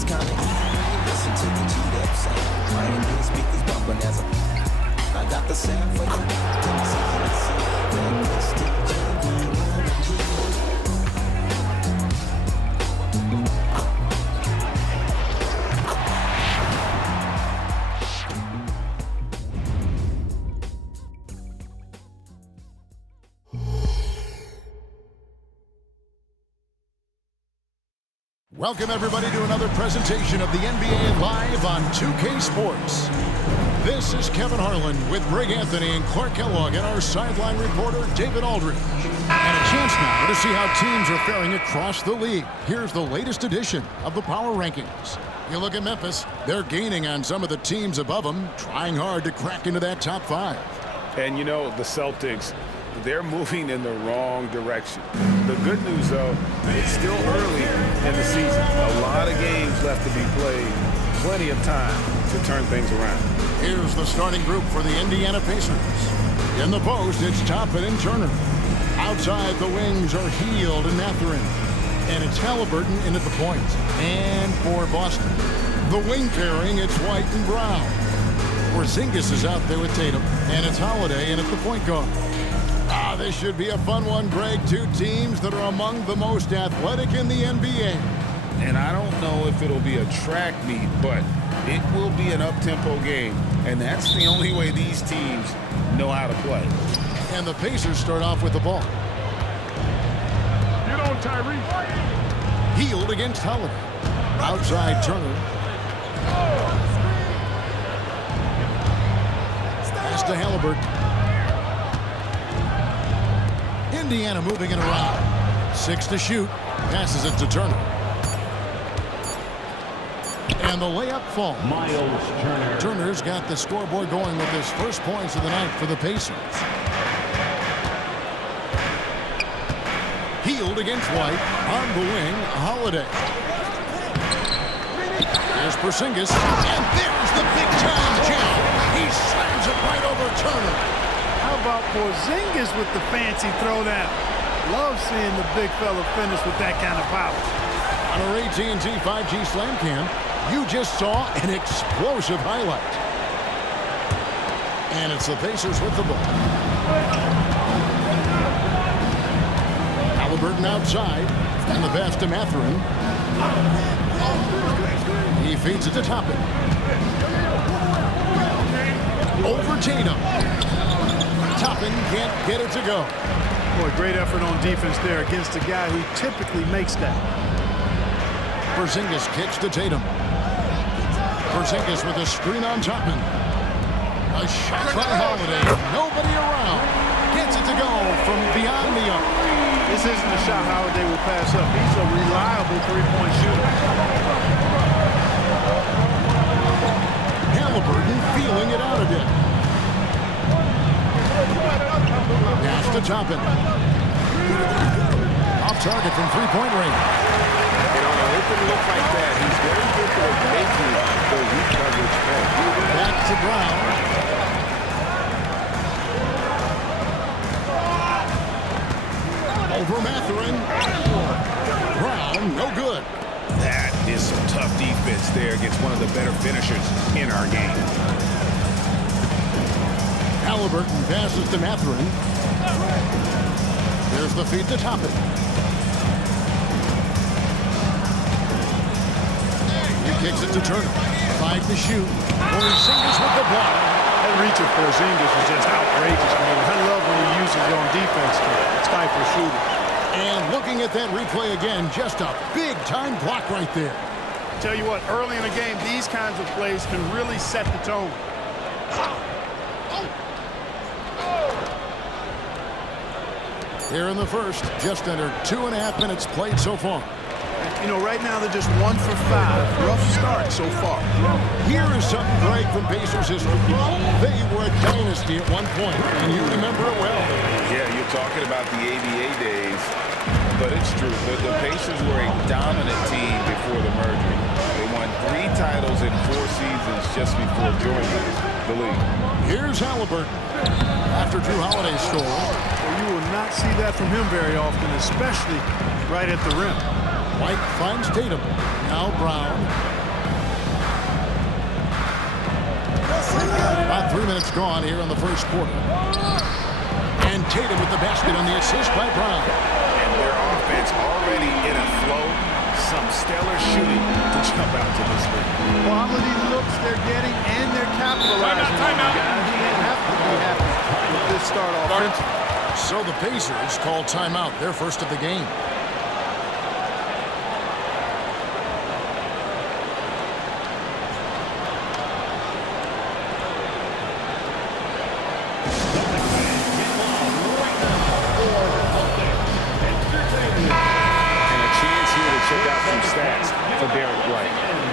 It's kinda easy. Listen to the G-Dub sound. Right in speakers bumping as I got the sound for you. Welcome, everybody, to another presentation of the NBA Live on 2K Sports. This is Kevin Harlan with Greg Anthony and Clark Kellogg and our sideline reporter, David Aldridge. And a chance now to see how teams are faring across the league. Here's the latest edition of the Power Rankings. You look at Memphis, they're gaining on some of the teams above them, trying hard to crack into that top 5. And, you know, the Celtics, they're moving in the wrong direction. The good news, though, it's still early in the season. A lot of games left to be played. Plenty of time to turn things around. Here's the starting group for the Indiana Pacers. In the post, it's Toppin and Turner. Outside the wings are Hield and Mathurin. And it's Halliburton in at the point. And for Boston, the wing pairing, it's White and Brown. Porzingis is out there with Tatum. And it's Holiday in at the point guard. This should be a fun one, Greg. Two teams that are among the most athletic in the NBA. And I don't know if it'll be a track meet, but it will be an up-tempo game. And that's the only way these teams know how to play. And the Pacers start off with the ball. Get on, Tyrese. Hield against Holiday. Outside Turner. Pass to Halliburton. Indiana moving it around. 6 to shoot. Passes it to Turner. And the layup falls. Miles Turner. Turner's got the scoreboard going with his first points of the night for the Pacers. Hield against White. On the wing, Holiday. Here's Porzingis. And there's the big-time jam. He slams it right over Turner. How about Porzingis with the fancy throwdown? Love seeing the big fella finish with that kind of power. On our AT&T 5G Slam Cam, you just saw an explosive highlight. And it's the Pacers with the ball. Halliburton outside, and the pass to Mathurin. He feeds it to Toppin. Over Tatum. Toppin can't get it to go. Boy, great effort on defense there against a guy who typically makes that. Porzingis kicks to Tatum. Porzingis with a screen on Toppin. A shot by Holiday. Nobody around. Gets it to go from beyond the arc. This isn't a shot Holiday will pass up. He's a reliable three-point shooter. Halliburton feeling it out a bit. Pass to Toppin. Off target from three-point range. And on an open look like that, he's very good at making the weak coverage play. Back to Brown. Over Mathurin. Brown, no good. That is some tough defense there against one of the better finishers in our game. Halliburton passes to Mathurin. There's the feed to Toppin. He kicks it to Turner. 5 to shoot. Porzingis with the block. That reach of Porzingis is just outrageous, man. I love when he uses it on defense to stifle shooters. And looking at that replay again, just a big-time block right there. Tell you what, early in the game, these kinds of plays can really set the tone. Here in the first, just under 2.5 minutes played so far. You know, right now they're just 1 for 5. Rough start so far. Here is something, Greg, from Pacers history. They were a dynasty at one point, and you remember it well. Yeah, you're talking about the ABA days, but it's true. The Pacers were a dominant team before the merger. They won 3 titles in 4 seasons just before joining the league. Here's Halliburton. After Drew Holiday scores. You will not see that from him very often, especially right at the rim. White finds Tatum. Now Brown. About 3 minutes gone here in the first quarter. And Tatum with the basket on the assist by Brown. And their offense already in a flow. Some stellar shooting to jump out to this league. Quality looks they're getting, and they're capitalizing. Timeout. Guys, they have to be happy with this start offensively. So the Pacers call timeout, their first of the game.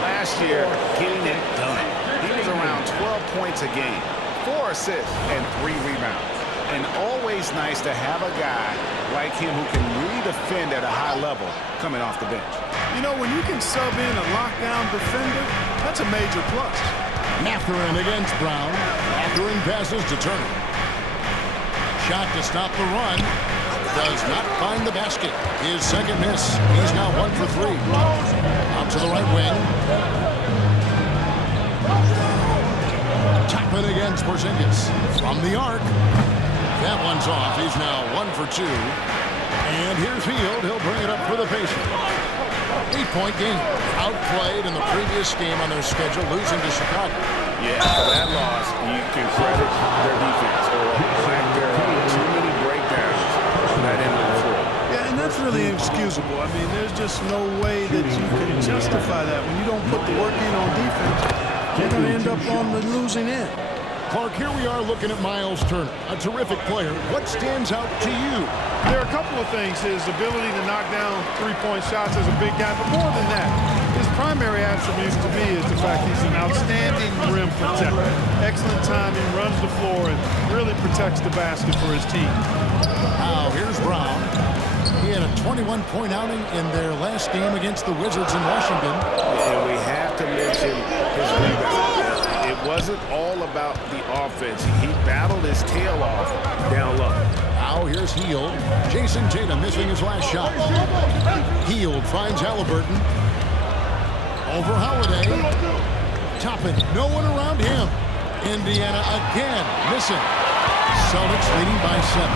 Last year, getting it done. He was around 12 points a game, 4 assists, and 3 rebounds. And always nice to have a guy like him who can really defend at a high level coming off the bench. You know, when you can sub in a lockdown defender, that's a major plus. Mathurin against Brown. Mathurin passes to Turner. Shot to stop the run. Does not find the basket. His second miss. He's now 1 for 3. Out to the right wing. Toppin against Porzingis. From the arc. That one's off. He's now 1 for 2. And here's Hield. He'll bring it up for the Pacers. 8-point game. Outplayed in the previous game on their schedule, losing to Chicago. Yeah, for that loss, you can credit their defense or lack thereof. Too many breakdowns on that end of the floor. Yeah, and that's really inexcusable. I mean, there's just no way that you can justify that. When you don't put the work in on defense, you're going to end up on the losing end. Clark, here we are looking at Miles Turner, a terrific player. What stands out to you? There are a couple of things. His ability to knock down three-point shots as a big guy, but more than that, his primary attributes to me is the fact he's an outstanding rim protector. Excellent timing, runs the floor, and really protects the basket for his team. Now, here's Brown. He had a 21-point outing in their last game against the Wizards in Washington. And we have to mention his rebound. It wasn't all about the offense. He battled his tail off down low. Now here's Hield. Jason Tatum missing his last shot. Hield finds Halliburton. Over Holiday. Toppin, no one around him. Indiana again missing. Celtics leading by 7.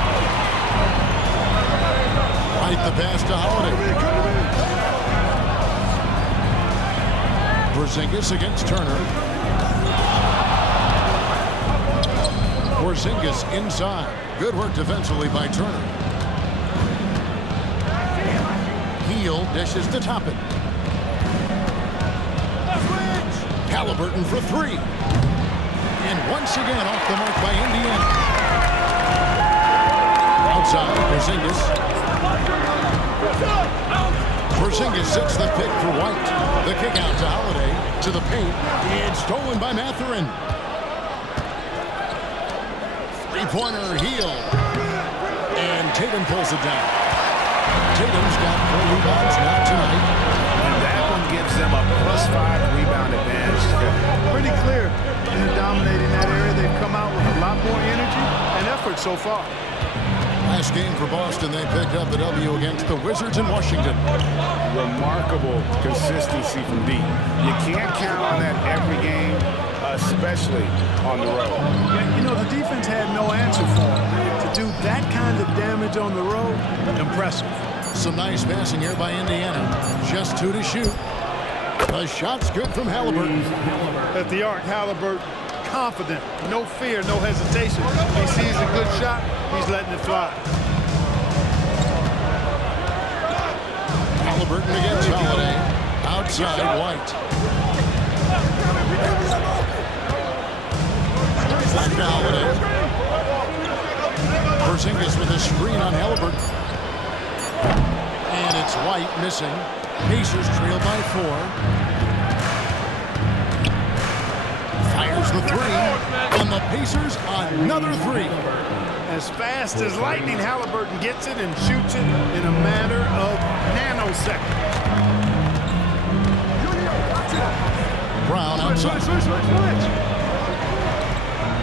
Right the pass to Holiday. Porzingis against Turner. Porzingis inside. Good work defensively by Turner. Hield dishes to Toppin. Halliburton for 3. And once again off the mark by Indiana. Outside, Porzingis. Porzingis sets the pick for White. The kick out to Holiday. To the paint. It's stolen by Mathurin. Three-pointer, Hield. And Tatum pulls it down. Tatum's got 4 rebounds now tonight. And that one gives them a +5 rebound advantage. Pretty clear. They're dominating that area. They've come out with a lot more energy and effort so far. Last game for Boston, they picked up the W against the Wizards in Washington. Remarkable consistency from D. You can't count on that every game, especially on the road. Yeah, you know, the defense had no answer for him. To do that kind of damage on the road, impressive. Some nice passing here by Indiana. Just 2 to shoot. The shot's good from Halliburton. At the arc, Halliburton, confident, no fear, no hesitation. He sees a good shot, he's letting it fly. Halliburton against Holiday. Outside, White. Back to Holiday. Porzingis with a screen on Halliburton. And it's White missing. Pacers trail by 4. Fires the 3. And the Pacers another 3. As fast as lightning, Halliburton gets it and shoots it in a matter of nanoseconds. Brown outside.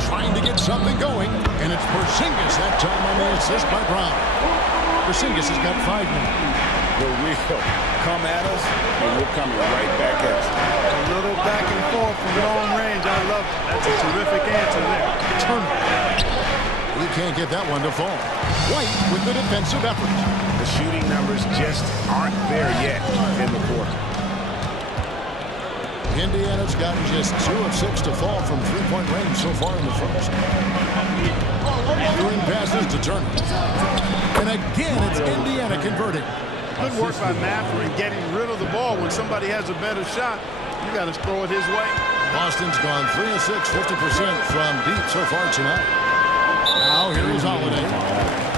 Trying to get something going, and it's Porzingis that time on the assist by Brown. Porzingis has got 5 now. The real come at us, and we're coming right back at you. A little back and forth from long range. I love it. That's a terrific answer there. Turner. He can't get that one to fall. White with the defensive effort. The shooting numbers just aren't there yet in the quarter. Indiana's gotten just 2 of 6 to fall from three-point range so far in the first. Throwing passes to Turner. And again, it's Indiana converting. Good work by Mathurin getting rid of the ball. When somebody has a better shot, you got to throw it his way. Boston's gone 3 of 6, 50% from deep so far tonight. Now here is Holiday.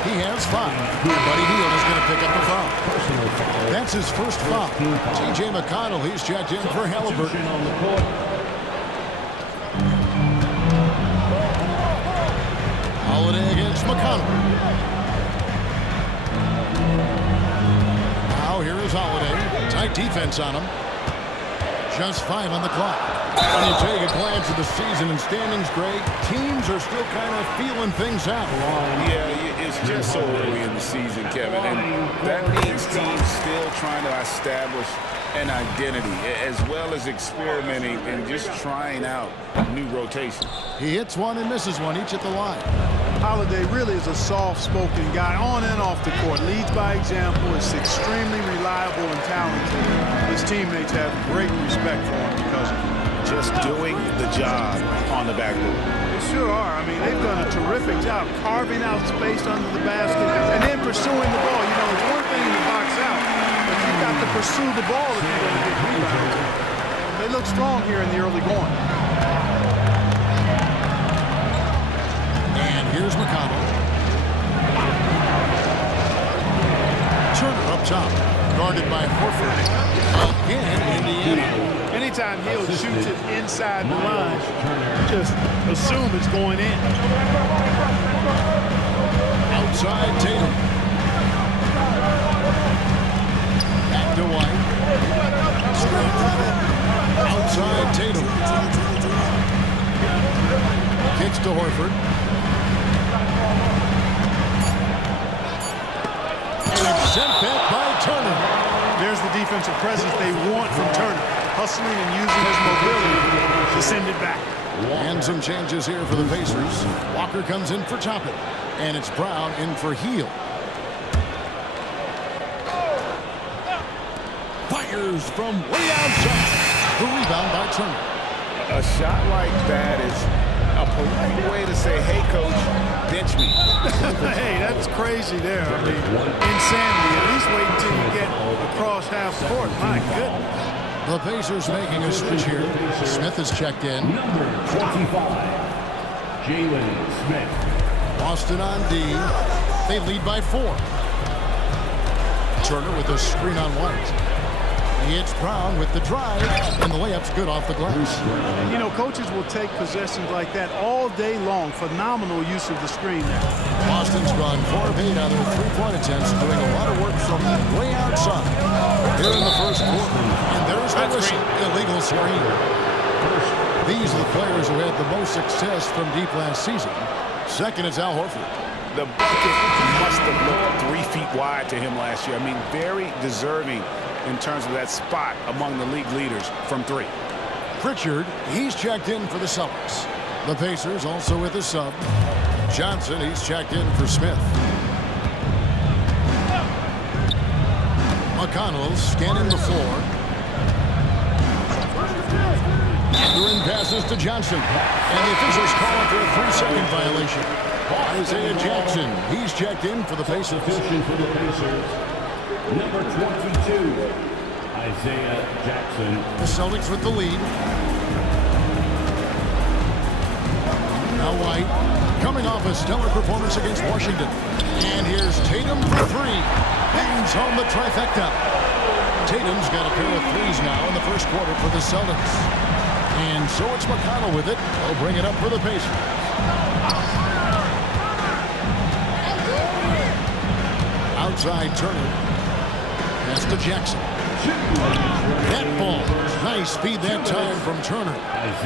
He has 5. Buddy Hield is going to pick up the foul. That's his first foul. T.J. McConnell, he's checked in for Halliburton. Holiday against McConnell. Now here is Holiday. Tight defense on him. Just 5 on the clock. When you take a glance at the season and standings, Greg, teams are still kind of feeling things out. Yeah, it's just so early in the season, Kevin, and that means teams still trying to establish an identity as well as experimenting and just trying out new rotations. He hits one and misses one, each at the line. Holiday really is a soft-spoken guy on and off the court. Leads by example, is extremely reliable and talented. His teammates have great respect for him because of it. Just doing the job on the backboard. They sure are. I mean, they've done a terrific job carving out space under the basket and then pursuing the ball. You know, it's one thing to box out, but you've got to pursue the ball if you're going to get rebounds. They look strong here in the early going. And here's McConnell. Turner up top, guarded by Horford. Again, Indiana. Anytime Hill shoots it inside the line, just assume it's going in. Outside Tatum. Back to White. Outside Tatum. Kicks to Horford. And it's sent back by Turner. There's the defensive presence they want from Turner. Hustling and using his mobility to send it back. And some changes here for the Pacers. Walker comes in for Toppin. And it's Brown in for Hield. Fires from way outside. The rebound by Turner. A shot like that is a polite way to say, hey, coach, bench me. Hey, that's crazy there. I mean, insanity. At least wait until you get across half court. My goodness. The Pacers making a switch here. Smith is checked in. Number 25, Jalen Smith. Boston on D. They lead by 4. Turner with a screen on White. It's Brown with the drive, and the layup's good off the glass. And, you know, coaches will take possessions like that all day long. Phenomenal use of the screen there. Boston's gone 4 of 8 on their three-point attempts, doing a lot of work from way outside. Here in the first quarter, and there's the whistle. Illegal screen. These are the players who had the most success from deep last season. Second is Al Horford. The bucket must have looked 3 feet wide to him last year. I mean, very deserving in terms of that spot among the league leaders from 3. Pritchard, he's checked in for the Celtics. The Pacers also with a sub. Johnson, he's checked in for Smith. McConnell scanning the floor. Mathurin passes to Johnson. And the officials call for a 3-second violation. Isaiah Jackson, he's checked in for the Pacers. Substitution for the Pacers. Number 22, Isaiah Jackson. The Celtics with the lead. Now White, coming off a stellar performance against Washington. And here's Tatum for 3. Bangs home the trifecta. Tatum's got a pair of threes now in the first quarter for the Celtics. And so it's McConnell with it. They'll bring it up for the Pacers. Outside Turner. Pass to Jackson. That ball. Nice speed that time from Turner.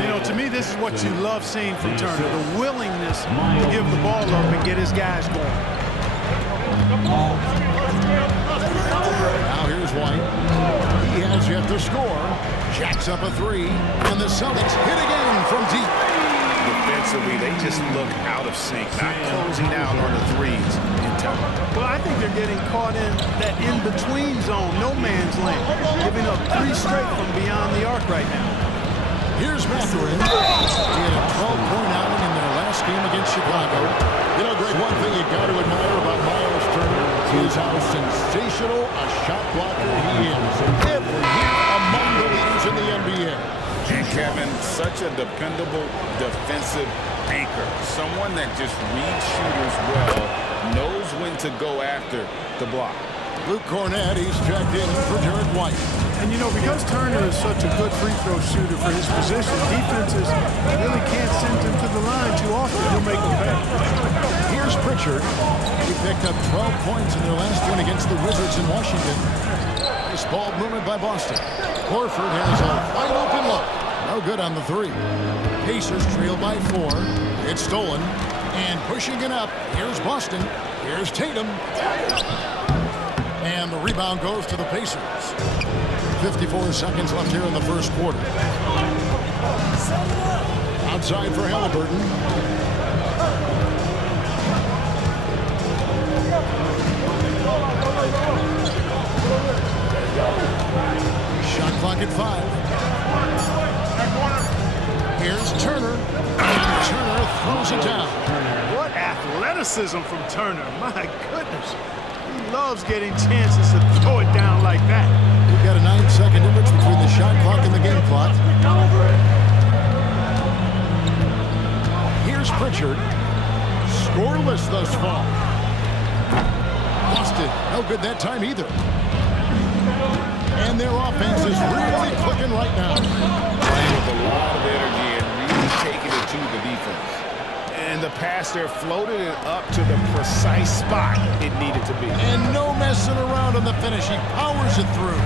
You know, to me, this is what you love seeing from Turner. The willingness to give the ball up and get his guys going. Now here's White. He has yet to score. Jacks up a three, and the Celtics hit again from deep. Defensively, they just look out of sync, not closing out on the threes in time. Well, I think they're getting caught in that in-between zone, no man's land, giving up 3 straight from beyond the arc right now. Here's Mathurin. He had a 12-point outing in their last game against Chicago. You know, Greg, one thing you got to admire about Miles Turner is how sensational a shot blocker he is. Every year among the leaders in the NBA. And Kevin, such a dependable defensive anchor. Someone that just reads shooters well, knows when to go after the block. Luke Cornett, he's checked in for Derek White. And, you know, because Turner is such a good free throw shooter for his position, defenses really can't send him to the line too often. He'll make them pay. Here's Pritchard. He picked up 12 points in their last win against the Wizards in Washington. Nice ball movement by Boston. Horford has a wide open look. No good on the three. Pacers trail by 4. It's stolen. And pushing it up. Here's Boston. Here's Tatum. And the rebound goes to the Pacers. 54 seconds left here in the first quarter. Outside for Halliburton. Shot clock at 5. Here's Turner. And Turner throws it down. What athleticism from Turner. My goodness. He loves getting chances to throw it down like that. We've got a 9-second difference between the shot clock and the game clock. Here's Pritchard. Scoreless thus far. Boston, no good that time either. And their offense is really clicking right now. Playing with a lot of energy and really taking it to the defense. And the pass there floated it up to the precise spot it needed to be. And no messing around on the finish. He powers it through.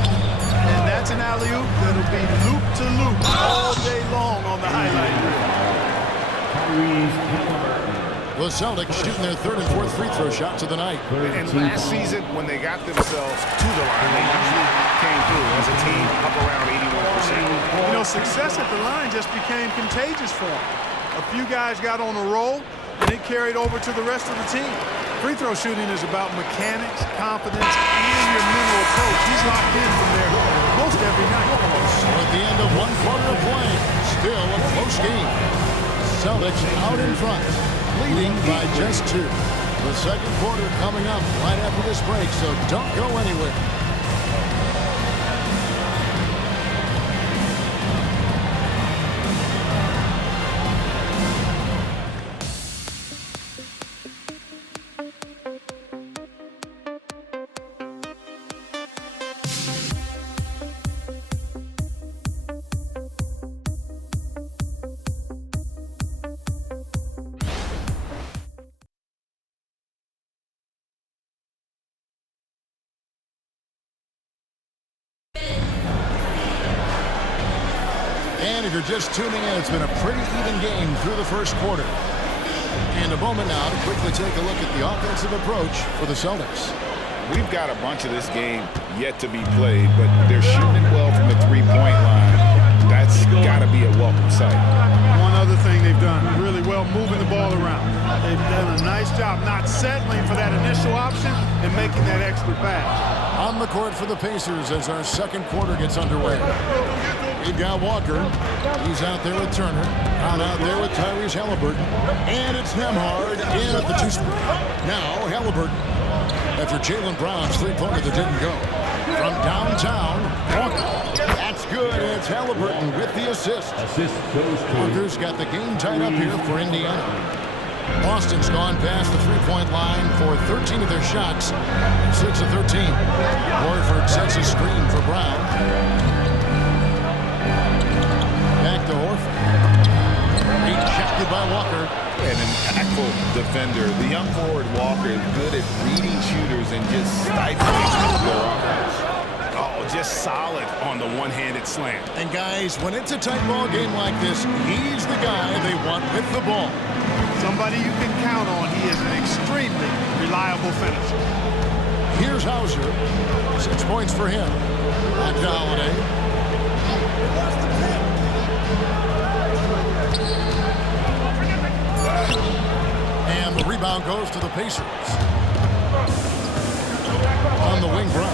And that's an alley-oop that'll be loop to loop all day long on the highlight reel. The Celtics shooting their 3rd and 4th free throw shots of the night. And last season, when they got themselves to the line, they usually came through as a team up around 81%. You know, success at the line just became contagious for him. A few guys got on a roll, and it carried over to the rest of the team. Free throw shooting is about mechanics, confidence, and your mental approach. He's locked in from there most every night. So at the end of 1 quarter of play, still a close game. Celtics out in front, leading by just 2. The second quarter coming up right after this break, so don't go anywhere. And if you're just tuning in, it's been a pretty even game through the first quarter. And a moment now to quickly take a look at the offensive approach for the Celtics. We've got a bunch of this game yet to be played, but they're shooting it well from the three-point line. That's got to be a welcome sight. One other thing they've done really well, moving the ball around. They've done a nice job not settling for that initial option and making that extra pass. On the court for the Pacers as our second quarter gets underway. We've got Walker. He's out there with Turner. Out there with Tyrese Halliburton. And it's Nembhard in at the 2-spot. Now Halliburton. After Jaylen Brown's three-pointer that didn't go. From downtown, Walker. That's good. It's Halliburton with the assist. Assist goes to Walker's got the game tied up here for Indiana. Boston's gone past the three-point line for 13 of their shots. 6 of 13. Horford sets a screen for Brown. Back to Horford. Rejected by Walker. An impactful defender. The young forward Walker is good at reading shooters and just stifling their offense. Oh, just solid on the one-handed slam. And guys, when it's a tight ball game like this, he's the guy they want with the ball. Somebody you can count on. He is an extremely reliable finisher. Here's Hauser. 6 points for him. Back to Holiday. And the rebound goes to the Pacers. On the wing, Brown.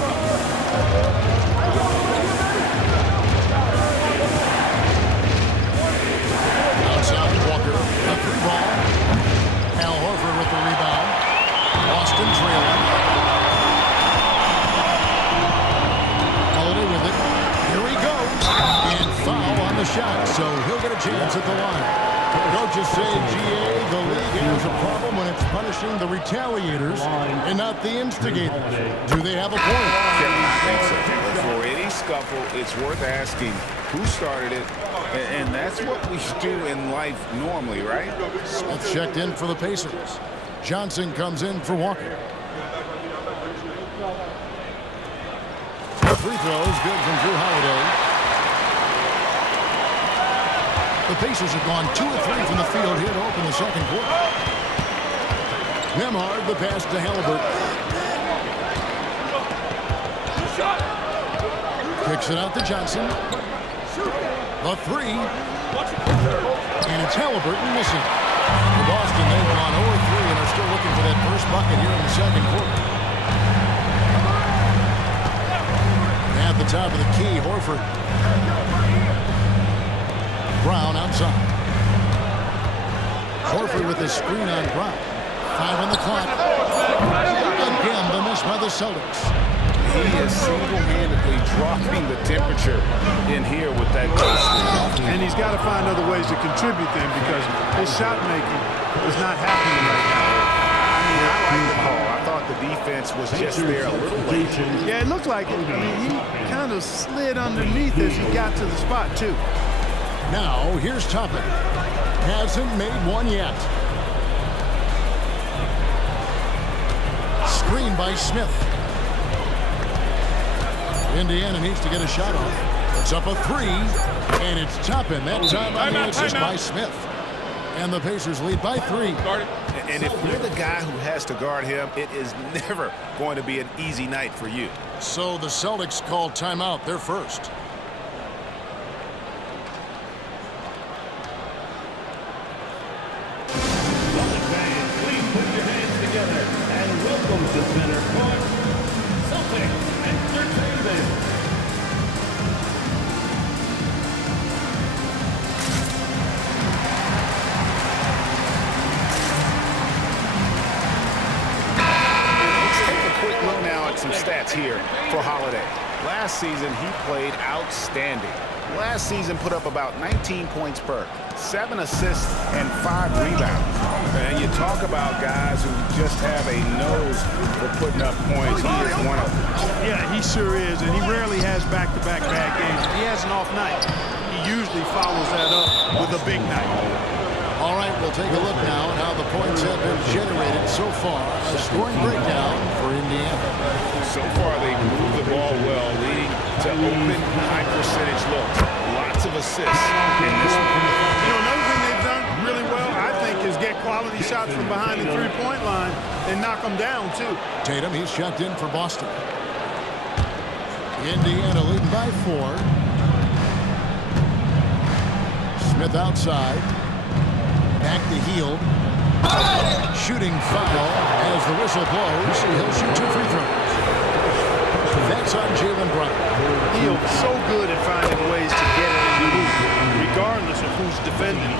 Outside, Walker. A free ball. Al Horford with the rebound. Boston trailing. Holiday with it. Here he goes. And foul on the shot, so he'll get a chance at the line. Coaches say, GA, the league has a problem when it's punishing the retaliators and not the instigators. Do they have a point? I think so. For any scuffle, it's worth asking who started it, and that's what we do in life normally, right? Smith checked in for the Pacers. Johnson comes in for Walker. The free throw is good from Drew Holiday. The Pacers have gone 2 of 3 from the field here to open the second quarter. Nembhard, the pass to Halliburton. Kicks it out to Johnson. The 3. And it's Halliburton missing. For Boston, they've gone 0 of 3 and are still looking for that first bucket here in the second quarter. At the top of the key, Horford. Brown outside. Horford with the screen on Brown. 5 on the clock. Again, the miss by the Celtics. He is single-handedly dropping the temperature in here with that goal screen. And he's got to find other ways to contribute then because his shot making is not happening right now. I mean, I like the call. I thought the defense was just there a little late. Yeah, it looked like it. I mean, he kind of slid underneath as he got to the spot, too. Now, here's Toppin. Hasn't made one yet. Screen by Smith. Indiana needs to get a shot off. It's up a 3, and it's Toppin. That time on the assist by Smith. And the Pacers lead by 3. And if you're the guy who has to guard him, it is never going to be an easy night for you. So the Celtics call timeout. They're first. To center court, Celtic Entertainment. Let's take a quick look now at some stats here for Holiday. Last season, he played outstanding. Last season put up about 19 points per, 7 assists, and 5 rebounds. And you talk about guys who just have a nose for putting up points. He is one of them. Yeah, he sure is, and he rarely has back-to-back bad games. If he has an off night, he usually follows that up with a big night. All right, we'll take a look now at how the points have been generated so far. A scoring breakdown for Indiana. So far, they've moved the ball well, leading to open, high-percentage looks. Lots of assists in this one. You know, another thing they've done really well, I think, is get quality shots from behind the three-point line and knock them down, too. Tatum, he's checked in for Boston. Indiana leading by 4. Smith outside. Back to Hield. Shooting foul as the whistle blows. He'll shoot 2 free throws. That's on Jaylen Brown. Hield so good at finding ways to get it in the loop, regardless of who's defending.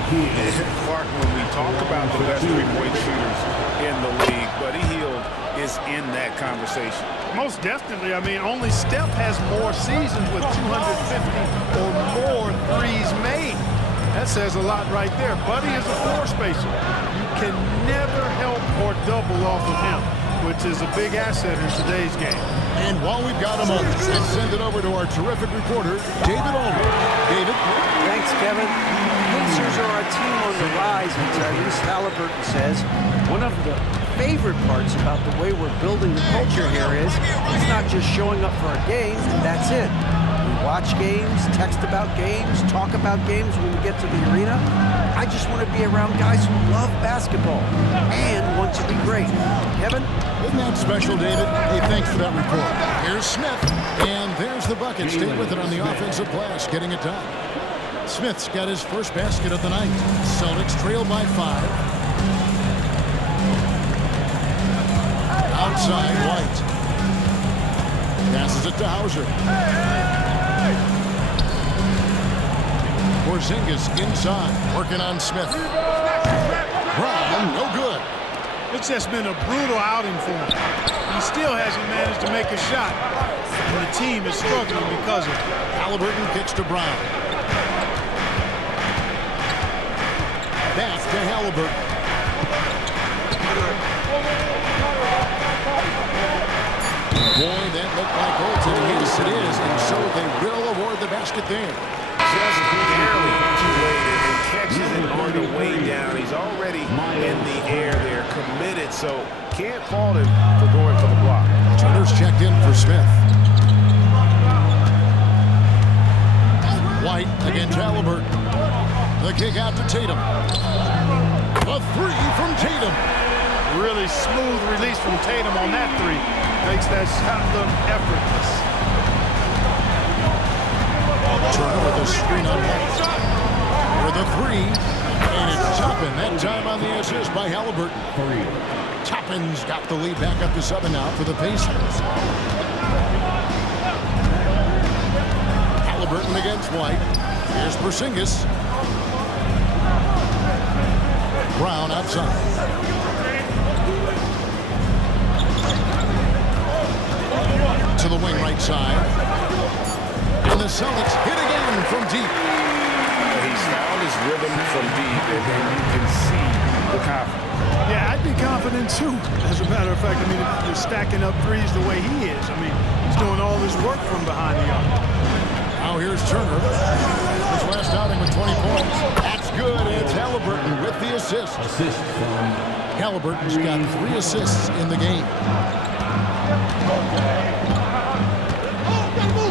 Clark, when we talk about the best three-point shooters in the league, Buddy Hield is in that conversation. Most definitely. I mean, only Steph has more seasons with 250 or more threes made. That says a lot right there. Buddy is a floor spacer. You can never help or double off of him, which is a big asset in today's game. And while we've got a moment, let's send it over to our terrific reporter, David Ulmer. David? Thanks, Kevin. Pacers are a team on the rise, and Tyrese Halliburton says one of the favorite parts about the way we're building the culture here is it's not just showing up for a game, and that's it. We watch games, text about games, talk about games when we get to the arena. I just want to be around guys who love basketball and want to be great. Kevin? Isn't that special, David? Hey, thanks for that report. Here's Smith, and there's the bucket. Stay with it on the offensive glass, getting it done. Smith's got his first basket of the night. Celtics trail by 5. Outside, White. Passes it to Hauser. Porzingis inside, working on Smith. Brown, no good. It's just been a brutal outing for him. He still hasn't managed to make a shot, and the team is struggling because of it. Halliburton kicks to Brown. Back to Halliburton. Boy, that looked like Olsen. Yes, it is, and so they will award the basket there. Just barely too late and catches it on the way down. He's already in the air there, committed, so can't fault him for going for the block. Turner's checked in for Smith. White against Halliburton. The kick out to Tatum. A 3 from Tatum. Really smooth release from Tatum on that 3. Makes that shot look effortless. Turner with a screen on White. With a 3. And it's Toppin. That time on the assist by Halliburton. Toppin's got the lead back up to 7 now for the Pacers. Halliburton against White. Here's Porzingis. Brown outside. To the wing right side. And the Celtics hit again from deep. He's found his rhythm from deep, and you can see the confidence. Yeah, I'd be confident too. As a matter of fact, I mean, if you're stacking up threes the way he is, I mean, he's doing all this work from behind the arc. Now here's Turner. His last outing with 20 points. That's good, and it's Halliburton with the assist. Halliburton's got 3 assists in the game.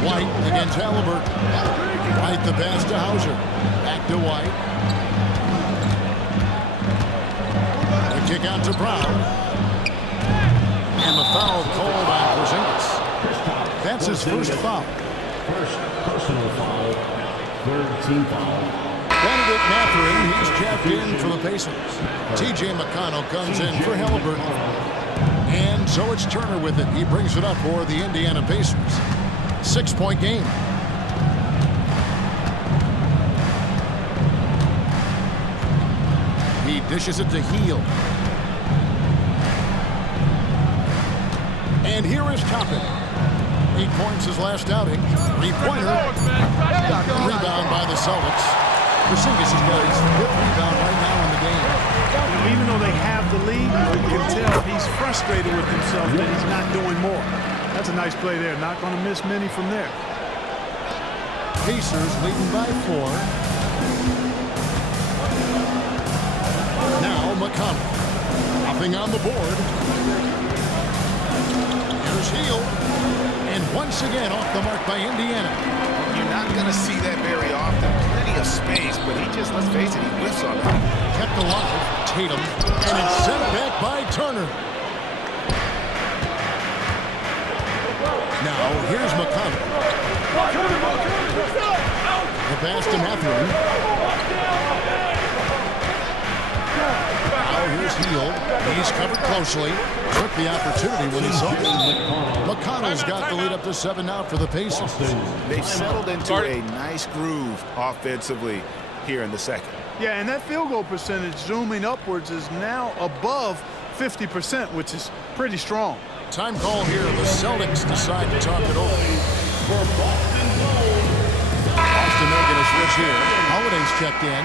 White against Halliburton. White the pass to Hauser. Back to White. The kick out to Brown. And the foul called on Porzingis. That's his first foul. First personal foul, third team foul. Benedict Mathurin, he's checked in for the Pacers. T.J. McConnell comes in for Halliburton. And so it's Turner with it. He brings it up for the Indiana Pacers. 6-point game. He dishes it to Hield. And here is Toppin. 8 points his last outing. 3-pointer. Rebound by the Celtics. Porzingis has got his 5th rebound right now in the game. Even though they have the lead, you can tell he's frustrated with himself that he's not doing more. That's a nice play there. Not going to miss many from there. Pacers leading by 4. Now McConnell. Nothing on the board. Here's Hield. And once again off the mark by Indiana. You're not going to see that very often. Plenty of space, but he just, let's face it, he whiffs on it. Kept alive. Tatum. And it's sent back by Turner. Now here's McConnell. The pass to Mathurin. Now here's Hield. He's covered closely. Took the opportunity when he saw it. McConnell's got the lead up to 7 now for the Pacers. They've settled into a nice groove offensively here in the second. Yeah, and that field goal percentage zooming upwards is now above 50%, which is pretty strong. Time call here. The Celtics decide to talk it over. Austin making a switch here. Holiday's checked in.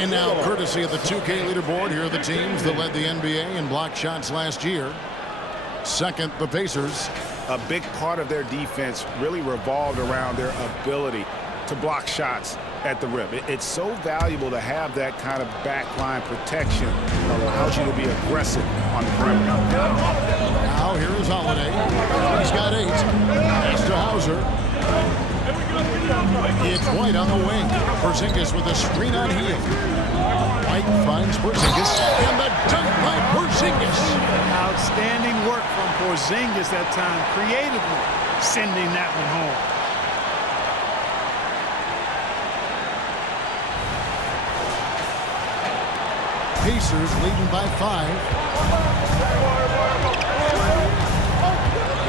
And now, courtesy of the 2K leaderboard, here are the teams that led the NBA in block shots last year. Second, the Pacers. A big part of their defense really revolved around their ability to block shots at the rim. It's so valuable to have that kind of backline protection. It allows you to be aggressive on the perimeter. Now here is Holiday. He's got 8. Pass to Hauser. It's White on the wing. Porzingis with a screen on heel. White finds Porzingis, and the dunk by Porzingis. Outstanding work from Porzingis that time, creatively sending that one home. Pacers leading by 5.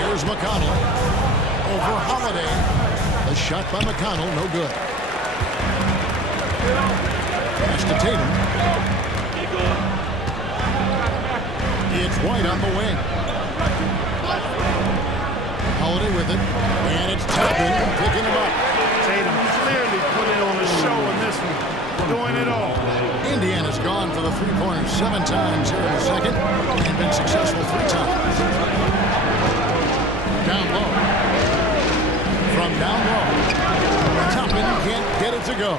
Here's McConnell over Holiday. A shot by McConnell, no good. Pass to Tatum. It's White on the wing. Holiday with it, and it's Toppin picking him up. Tatum clearly putting on a show in this one, doing it all. Indiana's gone for the three-pointers 7 times here in the second and been successful 3 times. Down low. From down low. Toppin can't get it to go.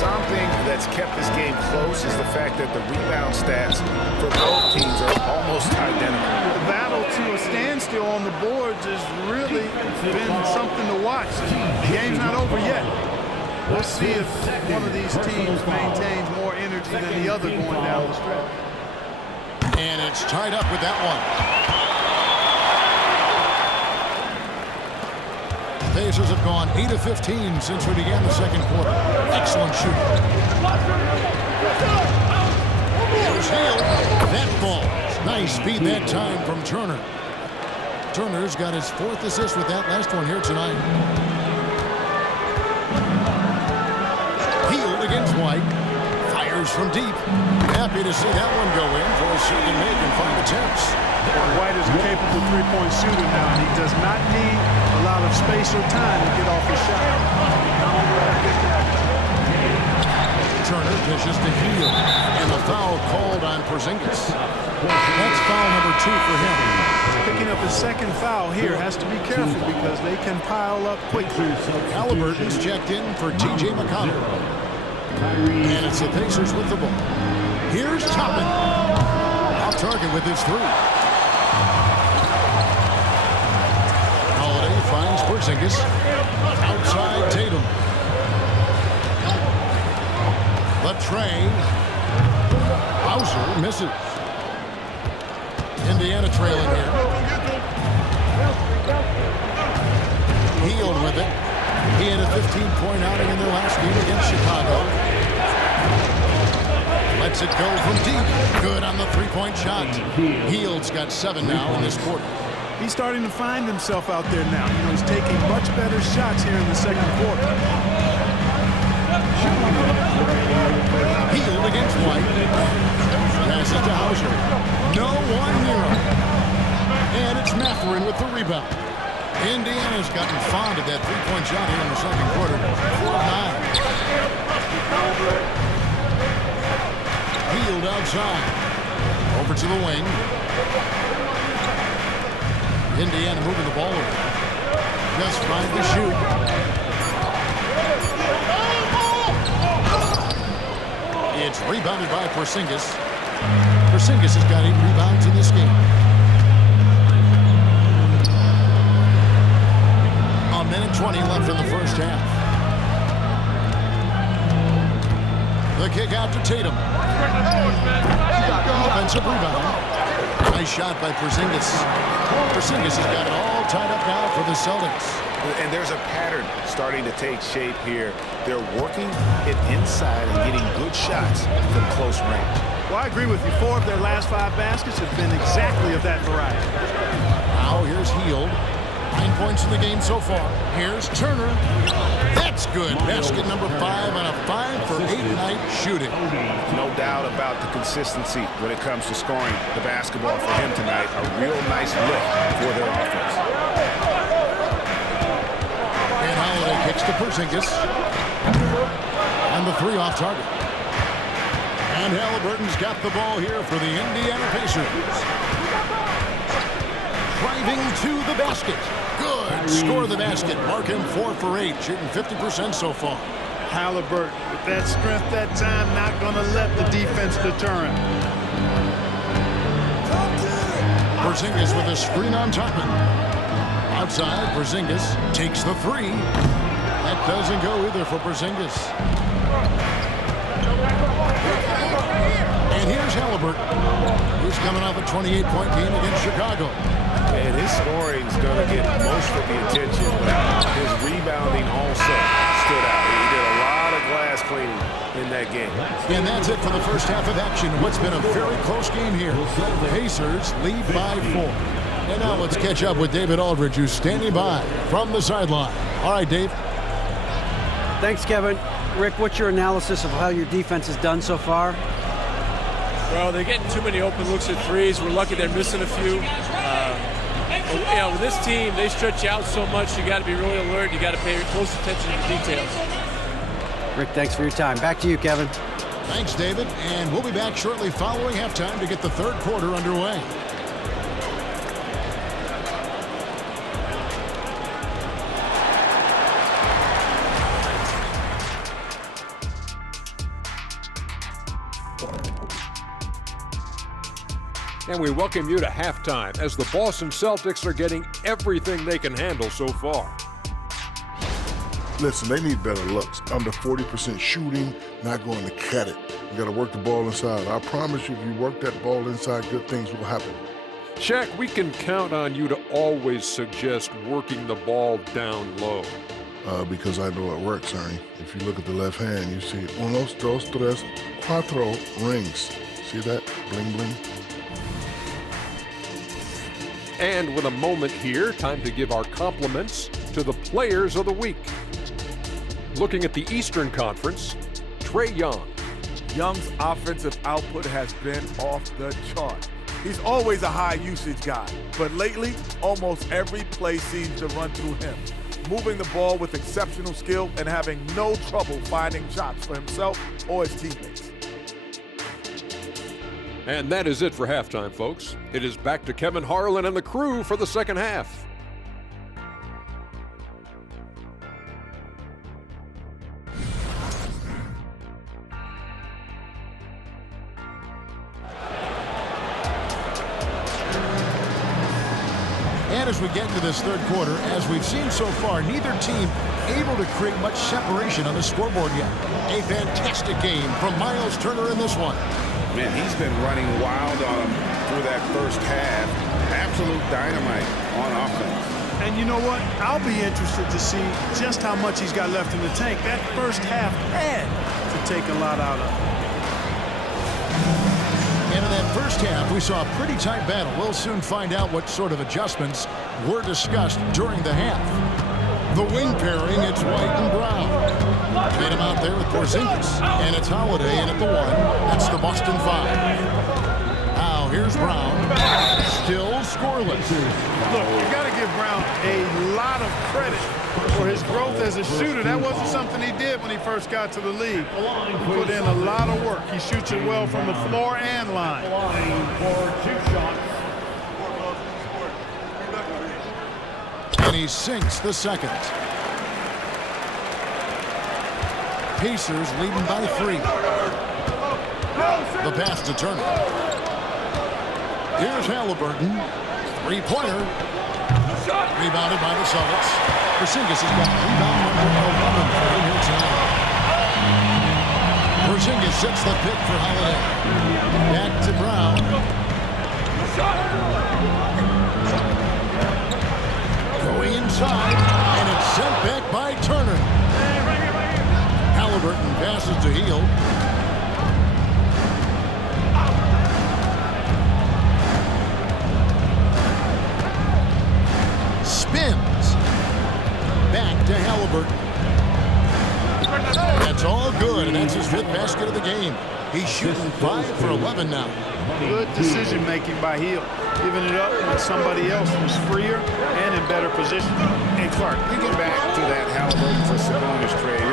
Something that's kept this game close is the fact that the rebound stats for both teams are almost identical. The battle to a standstill on the boards has really been something to watch. The game's not over yet. We'll see if one of these teams maintains more energy than the other going down the stretch. And it's tied up with that one. Pacers have gone 8 of 15 since we began the second quarter. Excellent shooting. Here's Hill. That falls. Nice speed that time from Turner. Turner's got his 4th assist with that last one here tonight. Hill against White. Fires from deep. Happy to see that one go in for a second make and 5 attempts. White is a capable three-point shooter now, and he does not need a lot of space or time to get off his shot. Turner dishes to Hill, and the foul called on Porzingis. That's foul number 2 for him. Picking up his second foul here, has to be careful because they can pile up quickly. Halliburton's checked in for T.J. McConnell. And it's the Pacers with the ball. Here's Toppin. Off target with his 3. Holiday finds Porzingis. Outside Tatum. The tray. Hauser misses. Indiana trailing here. Hield with it. He had a 15-point outing in their last game against Chicago. Lets it go from deep. Good on the 3-point shot. Hield's got 7 now in this quarter. He's starting to find himself out there now. You know, he's taking much better shots here in the second quarter. Hield against White. Passes to Hauser. No one near him. And it's Mathurin with the rebound. Indiana's gotten fond of that 3-point shot here in the second quarter. 4 of 9. Hield outside. Over to the wing. Indiana moving the ball over. Just trying to shoot. It's rebounded by Porzingis. Porzingis has got 8 rebounds in this game. A minute 20 left in the first half. The kick out to Tatum. Offensive rebound. Nice shot by Porzingis. Porzingis has got it all tied up now for the Celtics. And there's a pattern starting to take shape here. They're working it inside and getting good shots from close range. Well, I agree with you. 4 of their last 5 baskets have been exactly of that variety. Now here's Hield. 9 points in the game so far. Here's Turner. That's good. Basket number 5 on a 5-for-8 night shooting. No doubt about the consistency when it comes to scoring the basketball for him tonight. A real nice lift for their offense. And Holiday kicks to Porzingis. And the 3 off target. And Halliburton's got the ball here for the Indiana Pacers. Driving to the basket. Good. score the basket. Mark him 4 for 8, shooting 50% so far. Halliburton, with that strength that time, not going to let the defense deter him. Porzingis with a screen on Tuckman. Outside, Porzingis takes the 3. That doesn't go either for Porzingis. And here's Halliburton. He's coming off a 28-point game against Chicago. And his scoring is going to get most of the attention, but his rebounding also stood out. He did a lot of glass cleaning in that game. And that's it for the first half of action. What's been a very close game here. The Pacers lead by 4. And now let's catch up with David Aldridge, who's standing by from the sideline. All right, Dave. Thanks, Kevin. Rick, what's your analysis of how your defense has done so far? Well, they're getting too many open looks at threes. We're lucky they're missing a few. With this team, they stretch you out so much, you got to be really alert. You got to pay close attention to the details. Rick, thanks for your time. Back to you, Kevin. Thanks, David. And we'll be back shortly following halftime to get the third quarter underway. And we welcome you to halftime as the Boston Celtics are getting everything they can handle so far. Listen, they need better looks. Under 40% shooting, not going to cut it. You got to work the ball inside. I promise you, if you work that ball inside, good things will happen. Shaq, we can count on you to always suggest working the ball down low. Because I know it works, Ernie. If you look at the left hand, you see 1, 2, 3, 4 rings. See that? Bling, bling. And with a moment here, time to give our compliments to the players of the week. Looking at the Eastern Conference, Trae Young. Young's offensive output has been off the chart. He's always a high usage guy, but lately, almost every play seems to run through him, moving the ball with exceptional skill and having no trouble finding shots for himself or his teammates. And that is it for halftime, folks. It is back to Kevin Harlan and the crew for the second half. And as we get into this third quarter, as we've seen so far, neither team able to create much separation on the scoreboard yet. A fantastic game from Miles Turner in this one. Man, he's been running wild on him through that first half. Absolute dynamite on offense. And you know what? I'll be interested to see just how much he's got left in the tank. That first half had to take a lot out of him. And in that first half, we saw a pretty tight battle. We'll soon find out what sort of adjustments were discussed during the half. The wing pairing, it's White and Brown. Get him out there with Porzingis. And it's Holiday in at the 1. That's the Boston 5. Now here's Brown. Still scoreless. Look, you got to give Brown a lot of credit for his growth as a shooter. That wasn't something he did when he first got to the league. He put in a lot of work. He shoots it well from the floor and line. For 2 shots. And he sinks the second. Pacers leading by 3. The pass to Turner. Here's Halliburton. 3-pointer. Rebounded by the Celtics. Porzingis has got rebound number 11 for him here tonight. Porzingis sets the pick for Holiday. Back to Brown. Going inside, and it's sent back by Turner. Halliburton passes to Hield. Spins. Back to Halliburton. That's all good, and that's his 5th basket of the game. He's shooting 5 for 11 now. Good decision-making by Hield, giving it up when somebody else was freer and in better position. Hey, Clark, you get back to that Halliburton for Sabonis trade.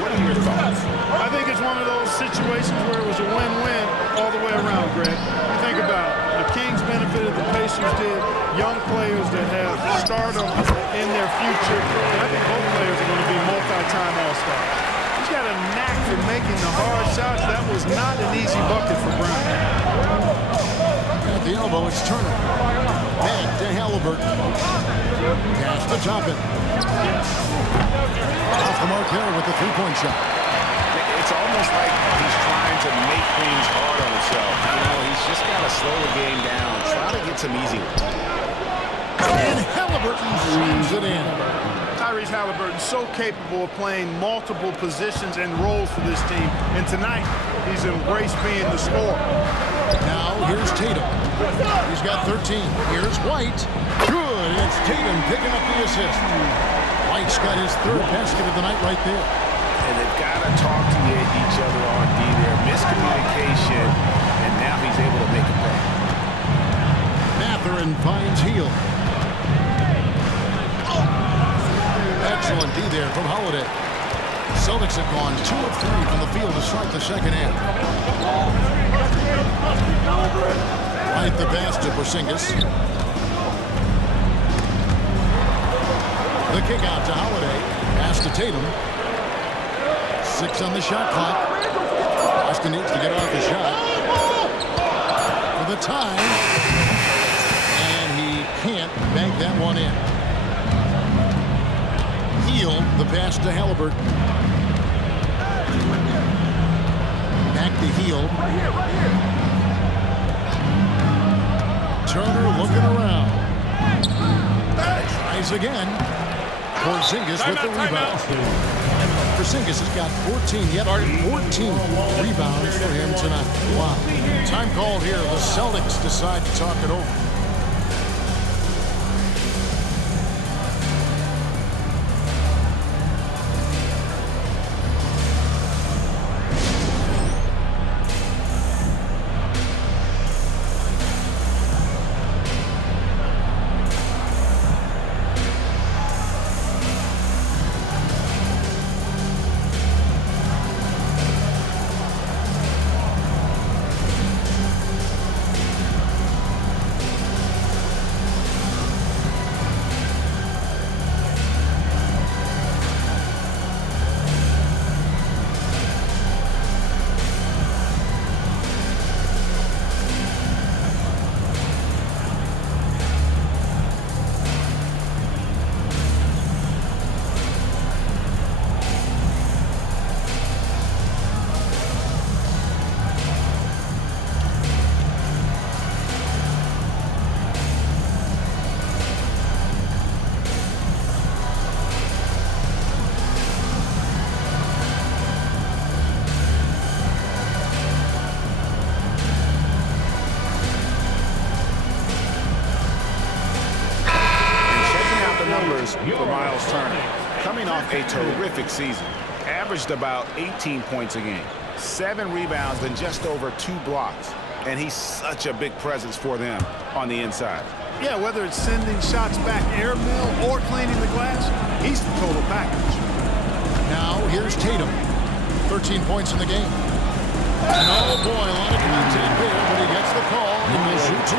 What are your thoughts? I think it's one of those situations where it was a win-win all the way around, Greg. You think about it. The Kings benefited, the Pacers did. young players that have stardom in their future. And I think both players are going to be multi-time All-Stars. He's got a knack for making the hard shots. That was not an easy bucket for Brown. At the elbow, it's Turner. Back to Halliburton. Pass to Toppin. Off the mark there with the three-point shot. It's almost like he's trying to make things hard on himself. You know, he's just got to slow the game down, try to get some easy ones. And Halliburton slams it in. Tyrese Halliburton so capable of playing multiple positions and roles for this team. And tonight, he's embraced being the scorer. Now here's Tatum. He's got 13. Here's White. Good. It's Tatum picking up the assist. White's got his third basket of the night right there. And they've got to talk to each other on D there. Miscommunication, and now he's able to make a play. Mathurin finds Hield. Excellent D there from Holiday. Celtics have gone 2 of 3 from the field to start the second half. Right the pass to Porzingis. The kick out to Holiday. Pass to Tatum. 6 on the shot clock. Austin needs to get off the shot. For the time. And he can't bank that one in. Hield, the pass to Halliburton. Back to Hield. Turner looking around. Tries again. Porzingis with the rebound. Porzingis has got 14 yet. 14 rebounds for him tonight. Wow. Time called here. The Celtics decide to talk it over. For Miles Turner, coming off a terrific season, averaged about 18 points a game, 7 rebounds and just over 2 blocks, and he's such a big presence for them on the inside. Yeah, whether it's sending shots back airmail or cleaning the glass, he's the total package. Now here's Tatum, 13 points in the game. And oh boy, a lot of contact there, but he gets the call and will shoot 2.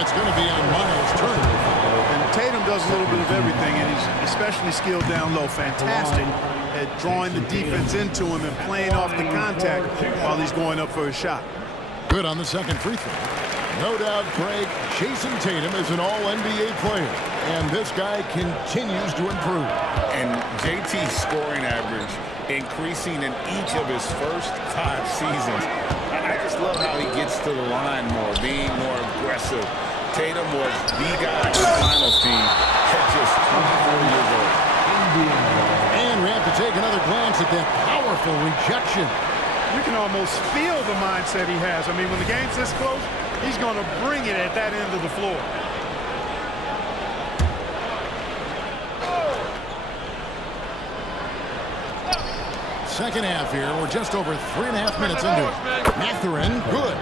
It's going to be on Miles Turner. And Tatum does a little bit of everything, and he's especially skilled down low. Fantastic at drawing the defense into him and playing off the contact while he's going up for a shot. Good on the second free throw. No doubt, Craig, Jason Tatum is an all-NBA player, and this guy continues to improve. And JT's scoring average increasing in each of his first 5 seasons. I just love how he gets to the line more, being more aggressive. Tatum was the guy on the finals team at just 24 years old. And we have to take another glance at that powerful rejection. You can almost feel the mindset he has. I mean, when the game's this close, he's going to bring it at that end of the floor. Second half here. We're just over 3.5 minutes into it. Mathurin, good.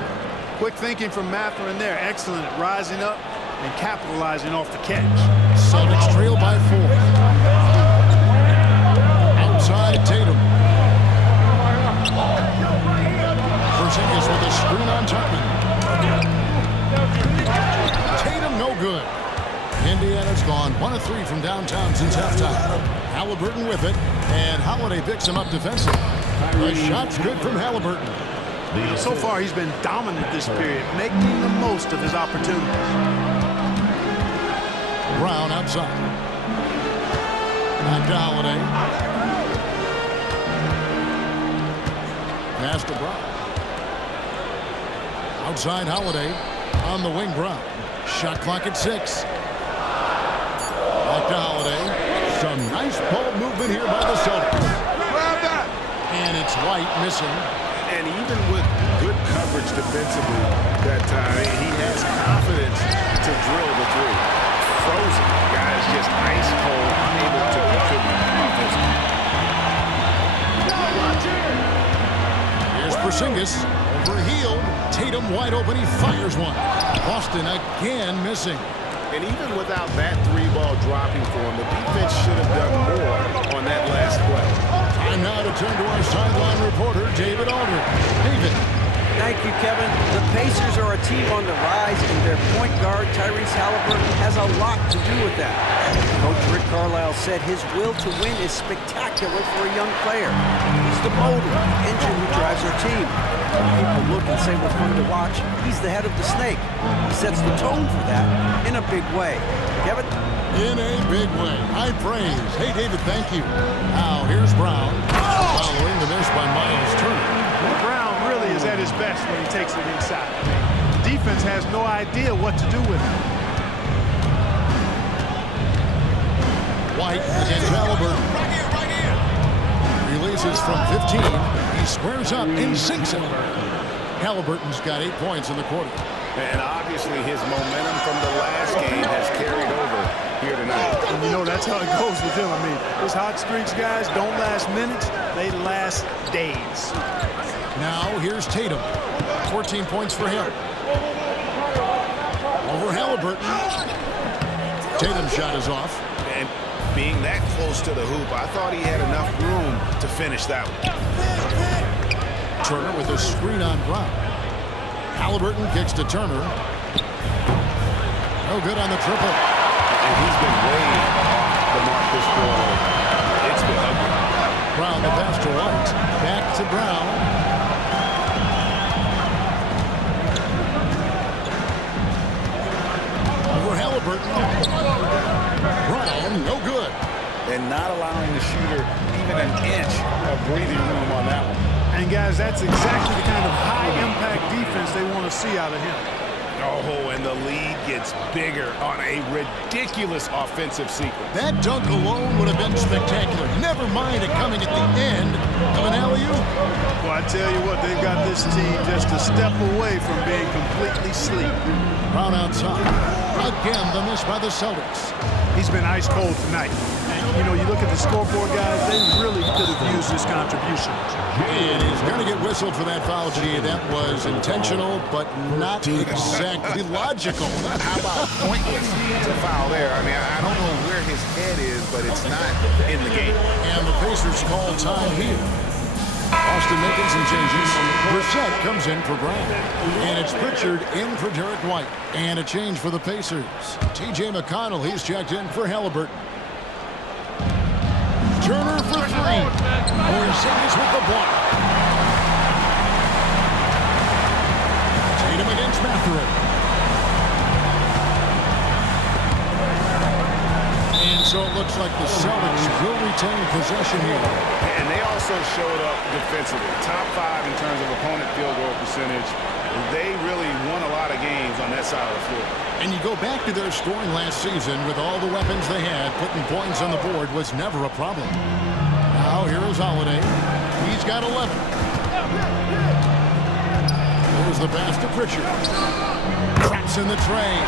Quick thinking from Mathurin there. Excellent at rising up and capitalizing off the catch. Celtics trail by 4. Outside Tatum. Porzingis with a screen on Tuckman. Tatum no good. 1 of 3 from downtown since halftime. Halliburton with it, and Holiday picks him up defensively. The shot's good from Halliburton. So far, he's been dominant this period, making the most of his opportunities. Brown outside. Back to Holiday. Pass to Brown. Outside Holiday. On the wing, Brown. Shot clock at 6. Back to Holiday. Some nice ball movement here by the Celtics. And it's White missing. And even with good coverage defensively that time, he has confidence to drill the three. Frozen. Guys just ice cold, unable to contribute offensively. Here's Porzingis. Overhealed. Tatum wide open. He fires one. Boston again missing. And even without that three-ball dropping for him, the defense should have done more on that last play. Time now to turn to our sideline reporter, David Aldridge. David. Thank you, Kevin. The Pacers are a team on the rise, and their point guard, Tyrese Halliburton, has a lot to do with that. Coach Rick Carlisle said his will to win is spectacular for a young player. He's the motor, engine who drives our team. When people look and say we're fun to watch, he's the head of the snake. He sets the tone for that in a big way. Kevin? In a big way. High praise. Hey, David, thank you. Now, here's Brown. Following the miss by Miles Turner. Brown really is at his best when he takes it inside. The defense has no idea what to do with it. White against Halliburton. Releases from 15. He squares up and sinks it. Halliburton's got 8 points in the quarter. And obviously his momentum from the last game has carried over here tonight. And you know, that's how it goes with him. I mean, those hot streaks, guys, don't last minutes. They last days. Now, here's Tatum. 14 points for him. Over Halliburton. Tatum's shot is off. And being that close to the hoop, I thought he had enough room to finish that one. Turner with a screen on Brown. Halliburton kicks to Turner. No good on the triple. And he's been waiting to mark this quarter. It's been ugly. Brown the pass to White. Back to Brown. Over Halliburton. Brown, no good. And not allowing the shooter even an inch of breathing room on that one. And, guys, that's exactly the kind of high-impact defense they want to see out of him. Oh, and the lead gets bigger on a ridiculous offensive sequence. That dunk alone would have been spectacular. Never mind it coming at the end of an alley-oop. Well, I tell you what, they've got this team just a step away from being completely asleep. Brown outside. Again, the miss by the Celtics. He's been ice cold tonight. And, you know, you look at the scoreboard, guys, they really could have used his contributions. And he's going to get whistled for that foul, G. That was intentional, but not exactly logical. How about pointless to foul there? I mean, I don't know where his head is, but it's not in the game. And the Pacers call time here. Austin making some changes. Brissett comes in for Brown. And it's Pritchard in for Derek White. And a change for the Pacers. T.J. McConnell, he's checked in for Halliburton. Turner for 3. Porzingis with the block. Tatum against Mathurin. And so it looks like the Celtics will retain possession here. And they also showed up defensively. Top 5 in terms of opponent field goal percentage. They really won a lot of games on that side of the floor. And you go back to their scoring last season with all the weapons they had, putting points on the board was never a problem. Now here is Holiday. He's got 11. There's the pass to Pritchard. Traps in the tray.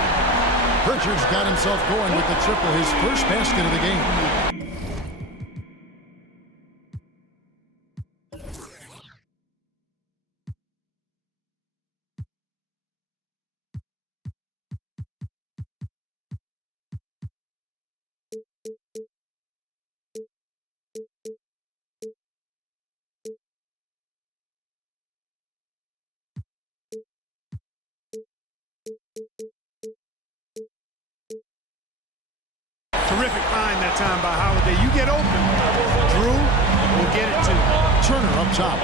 Pritchard's got himself going with the triple, his first basket of the game. time by Holiday. You get open. Drew will get it to Turner up top.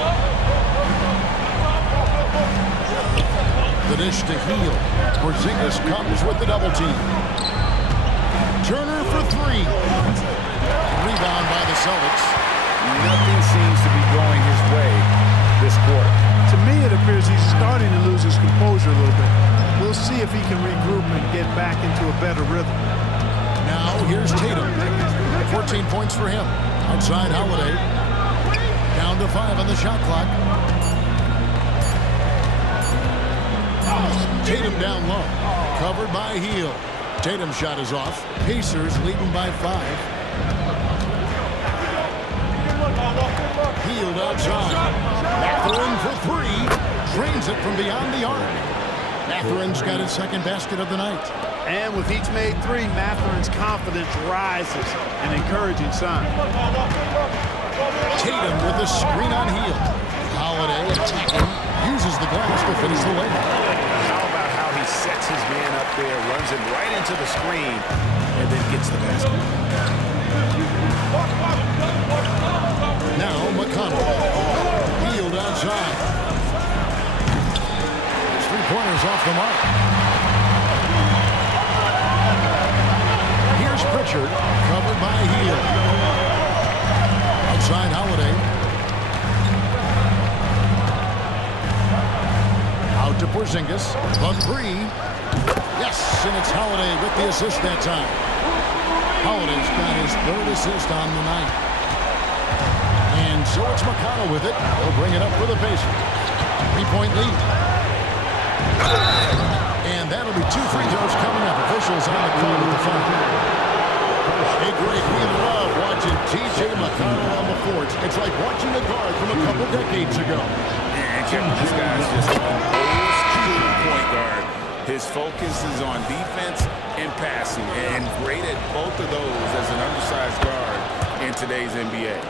The dish to Hield. Porzingis comes with the double team. Turner for three. Rebound by the Celtics. Nothing seems to be going his way this quarter. To me, it appears he's starting to lose his composure a little bit. We'll see if he can regroup and get back into a better rhythm. Now here's Tatum. 14 points for him. Outside Holiday. Down to 5 on the shot clock. Tatum down low. Covered by Hield. Tatum's shot is off. Pacers leading by 5. Hield outside. Mathurin for 3. Drains it from beyond the arc. Mathurin's got his second basket of the night. And with each made 3, Mathurin's confidence rises, an encouraging sign. Tatum with a screen on Hield. Holiday attacking. Uses the glass to finish the layup. How about how he sets his man up there, runs him right into the screen, and then gets the basket. Now McConnell. Hield outside. His 3-pointers off the mark. Here's Pritchard, covered by Hield. Outside Holiday. Out to Porzingis. The 3. Yes, and it's Holiday with the assist that time. Holiday's got his 3rd assist on the night. And so it's McConnell with it. He'll bring it up for the Pacers. 3-point lead. And that'll be 2 free throws coming up. Officials on the call with the foul. Hey, Greg, we love watching T.J. McConnell on the court. It's like watching a guard from a couple decades ago. And this guy's just an old school point guard. His focus is on defense and passing, and great at both of those as an undersized guard in today's NBA.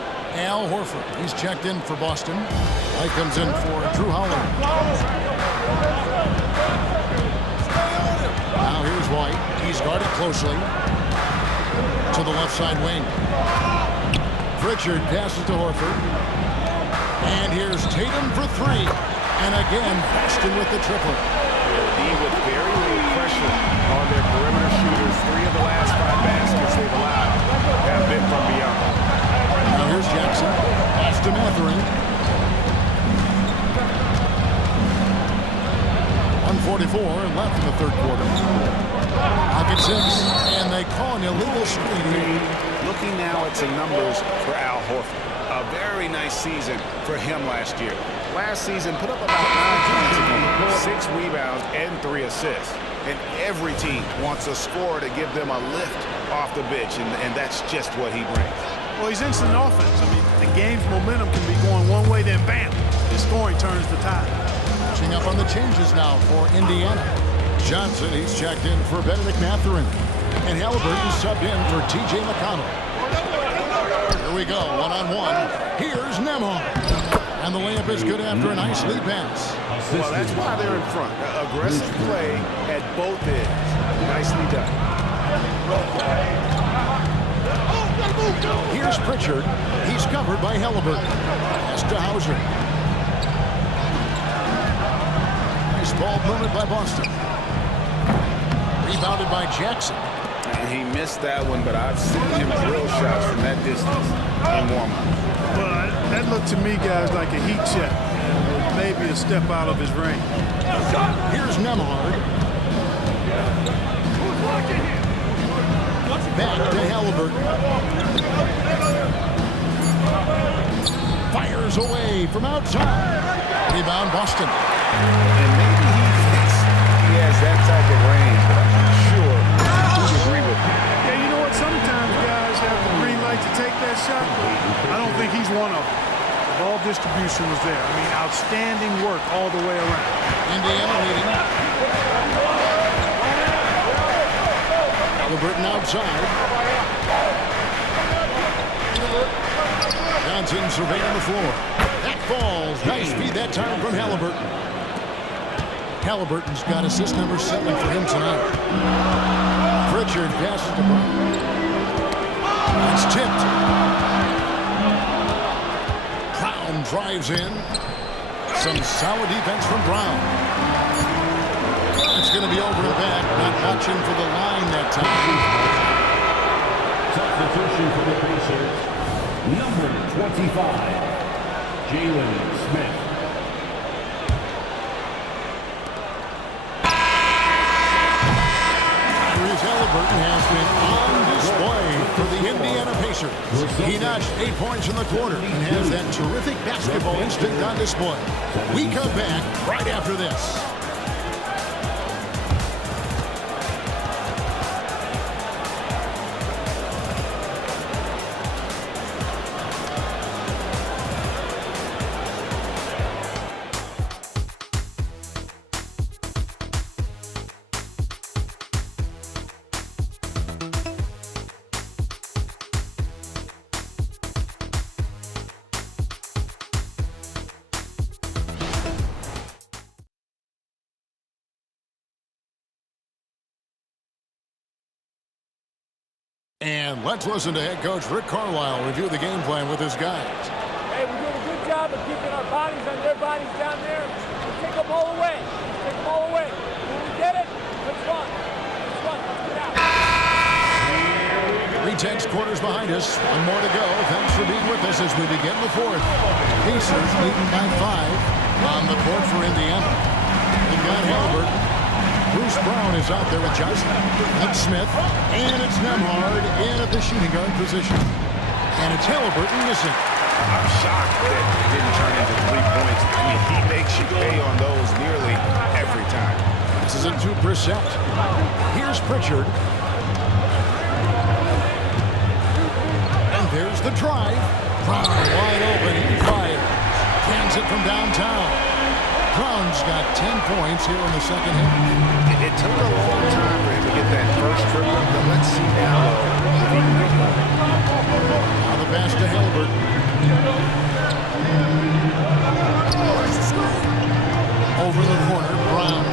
Al Horford, he's checked in for Boston. White comes in for Drew Holiday. Now here's White. He's guarded closely. To the left side wing. Pritchard passes to Horford. And here's Tatum for 3. And again, Boston with the triple. D with very little pressure on their perimeter shooters. 3 of the last 5 baskets they've allowed have been from beyond. Now here's Jackson. Pass to Mathurin. 1:44 left in the 3rd quarter. Pocket 6, and they call an illegal screen. Looking now at some numbers for Al Horford. A very nice season for him last year. Last season put up about 9 points a game, 6 rebounds, and 3 assists. And every team wants a scorer to give them a lift off the bench, and that's just what he brings. Well, he's instant offense. I mean, the game's momentum can be going one way, then bam, his scoring turns the tide. Catching up on the changes now for Indiana. Johnson, he's checked in for Benedict Mathurin. And Halliburton subbed in for T.J. McConnell. Here we go, one-on-one. Here's Nembhard. And the layup is good after a nice lead pass. Well, that's why they're in front. Aggressive play at both ends. Nicely done. Here's Pritchard. He's covered by Halliburton. Pass to Hauser. Nice ball movement by Boston. Rebounded by Jackson. He missed that one, but I've seen him drill shots from that distance in warm-up. Well, that looked to me, guys, like a heat check. Maybe a step out of his range. Here's Nembhard. Back to Halliburton. Fires away from outside. Rebound Boston. And maybe he thinks he has that type of range, but I'm not sure who'd agree with him. Yeah, you know what? Sometimes guys have the green light to take that shot. I don't think he's one of them. The ball distribution was there. I mean, outstanding work all the way around. Indiana leading. Halliburton outside. Johnson surveying the floor. That falls. Nice feed that time from Halliburton. Halliburton's got assist number 7 for him tonight. Pritchard passes to Brown. It's tipped. Brown drives in. Some solid defense from Brown. It's going to be over and back. Not watching for the line that time. Substitution for the Pacers. Number 25, Jalen Smith. Tyrese Haliburton has been on display for the Indiana Pacers. He notched 8 points in the quarter and has that terrific basketball instinct on display. We come back right after this. And let's listen to head coach Rick Carlisle review the game plan with his guys. Hey, we're doing a good job of keeping our bodies on their bodies down there. We take them all away. Take them all away. When we get it, let's run. Let's run. Let's get out. 3:10 quarters behind us. One more to go. Thanks for being with us as we begin the fourth. Pacers leading by 5 on the court for Indiana. They've got Haliburton. Bruce Brown is out there with Johnson. That's Smith. And it's Nembhard in at the shooting guard position. And it's Haliburton missing. I'm shocked that it didn't turn into 3 points. I mean, he makes you pay on those nearly every time. This is a 2%. Here's Pritchard. And there's the drive. Brown wide open. He fires. Cans it from downtown. Brown's got 10 points here in the second half. It took a long time for him to get that first triple, but let's see now if he can get one. Now the pass to Haliburton. Over the corner, Brown.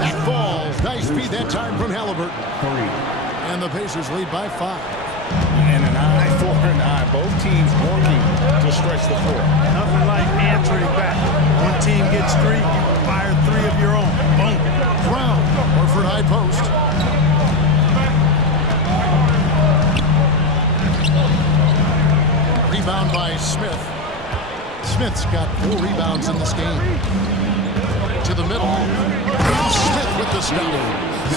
That falls. Nice feed that time from Haliburton. 3. And the Pacers lead by 5. And an eye for an eye. Both teams working to stretch the floor. Nothing like answering back. One team gets 3, you fire 3 of your own. Boom. Brown, Horford high post. Rebound by Smith. Smith's got 4 rebounds in this game. To the middle. Smith with the stop.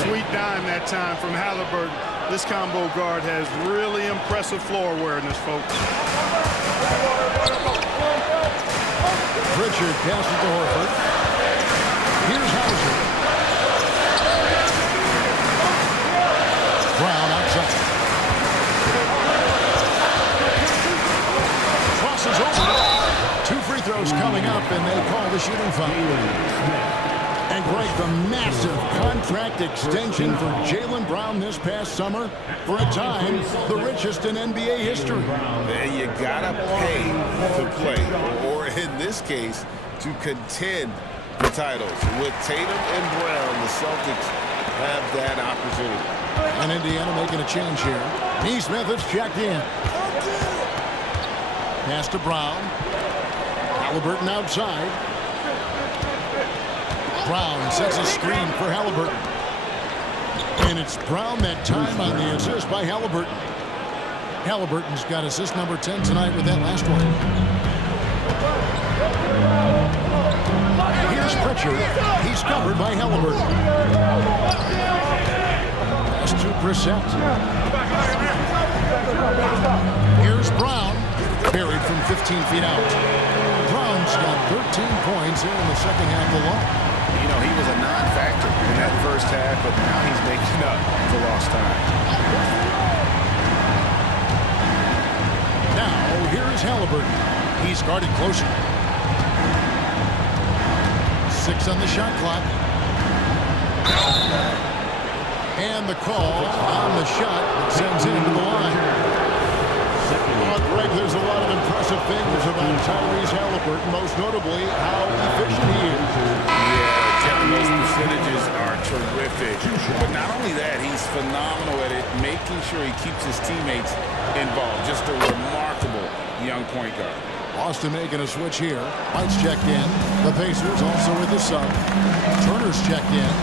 Sweet dime that time from Haliburton. This combo guard has really impressive floor awareness, folks. Pritchard passes to Horford. Here's Hauser. Brown outside. Crosses over. 2 free throws coming up, and they call the shooting foul. And Greg, the massive contract extension for Jaylen Brown this past summer, for a time, the richest in NBA history. Man, you gotta pay to play, or in this case, to contend for titles. With Tatum and Brown, the Celtics have that opportunity. And Indiana making a change here. Nesmith is checked in. Pass to Brown. Haliburton outside. Brown sets a screen for Haliburton. And it's Brown that time on the assist by Haliburton. Haliburton's got assist number 10 tonight with that last one. Here's Pritchard. He's covered by Haliburton. That's 2%. Here's Brown. Buried from 15 feet out. Brown's got 13 points here in the second half alone. You know, he was a non-factor in that first half, but now he's making up for lost time. Now, here is Haliburton. He's guarded closer. 6 on the shot clock. And the call on the shot that sends him to the line. Greg, there's a lot of impressive things about Tyrese Haliburton, most notably how efficient he is. Yeah, those percentages are terrific. But not only that, he's phenomenal at it, making sure he keeps his teammates involved. Just a remarkable young point guard. Austin making a switch here. White's checked in. The Pacers also with the sub. Turner's checked in.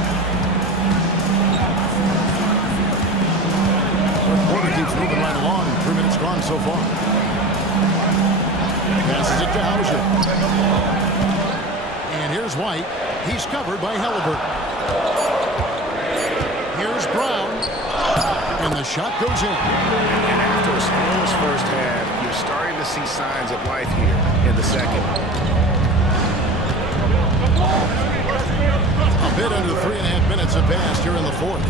Quarter keeps moving right along. 3 minutes gone so far. Passes it to Hauser. And here's White. He's covered by Halliburton. Here's Brown. And the shot goes in. And after a scoreless first half, you're starting to see signs of life here in the second. A bit under 3.5 minutes have passed here in the fourth.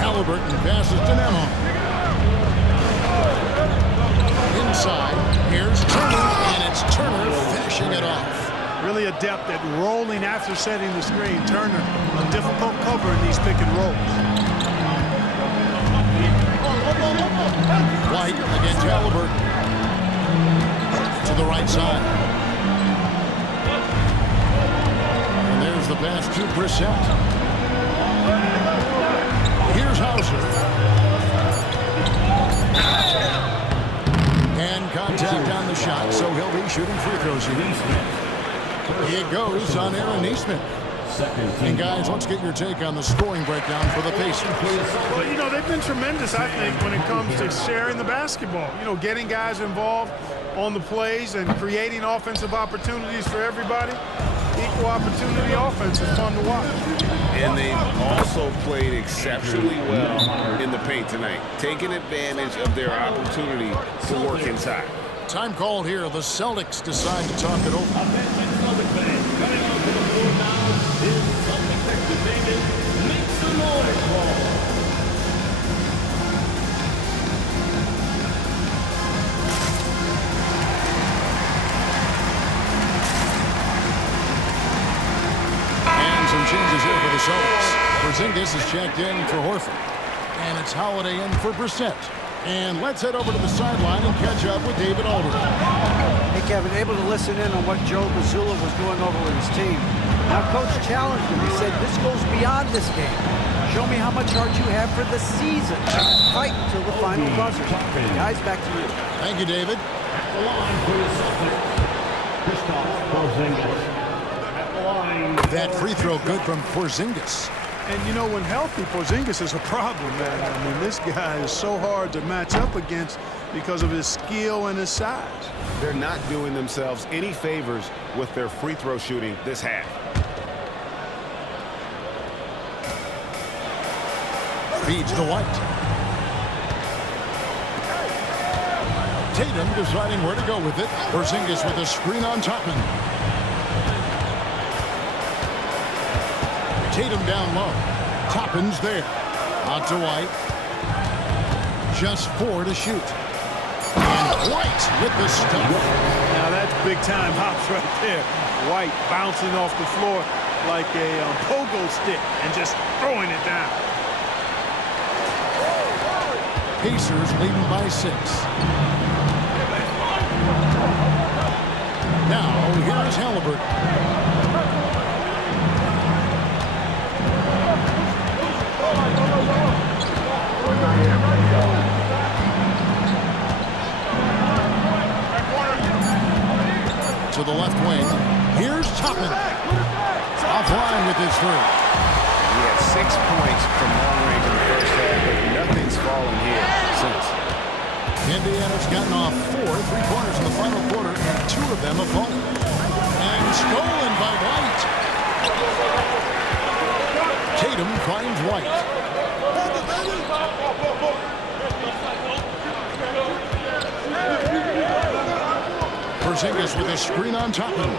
Halliburton passes to Nemo. Inside, here's Turner, and it's Turner finishing it off. Really adept at rolling after setting the screen. Turner, a difficult cover in these pick and rolls. White against Halliburton. To the right side. And there's the pass to Brissett. Here's Hauser. And contact on the shot, so he'll be shooting free throws here. It goes on Aaron Nesmith. And guys, let's get your take on the scoring breakdown for the Pacers. Well, you know, they've been tremendous, I think, when it comes to sharing the basketball. You know, getting guys involved on the plays and creating offensive opportunities for everybody. Equal opportunity offense is fun to watch. And they also played exceptionally well in the paint tonight, taking advantage of their opportunity to work inside. Time called here. The Celtics decide to talk it over. And some changes here for the Celtics. Porzingis is checked in for Horford. And it's Holiday in for Brissett. And let's head over to the sideline and catch up with David Aldridge. Hey, Kevin, able to listen in on what Joe Mazzulla was going over with his team. Now, Coach challenged him. He said, this goes beyond this game. Show me how much heart you have for the season. Fight until the final buzzer. Guys, back to you. Thank you, David. At the line for the Celtics, Kristaps Porzingis. At the line. That free throw good from Porzingis. And, you know, when healthy, Porzingis is a problem, man. I mean, this guy is so hard to match up against because of his skill and his size. They're not doing themselves any favors with their free throw shooting this half. Feeds to White. Tatum deciding where to go with it. Porzingis with a screen on Toppin. Tatum down low. Toppin's there. Out to White. Just 4 to shoot. And White with the stuff. Now that's big time hops right there. White bouncing off the floor like a pogo stick and just throwing it down. Pacers leading by 6. Now here's Halliburton. To the left wing. Here's Toppin. Offline with his three. He had 6 points from long range in the first half, but nothing's fallen here since. Indiana's gotten off 4 3-pointers in the final quarter, and 2 of them have fallen. And stolen by White. Tatum finds White. Porzingis with a screen on Toppin.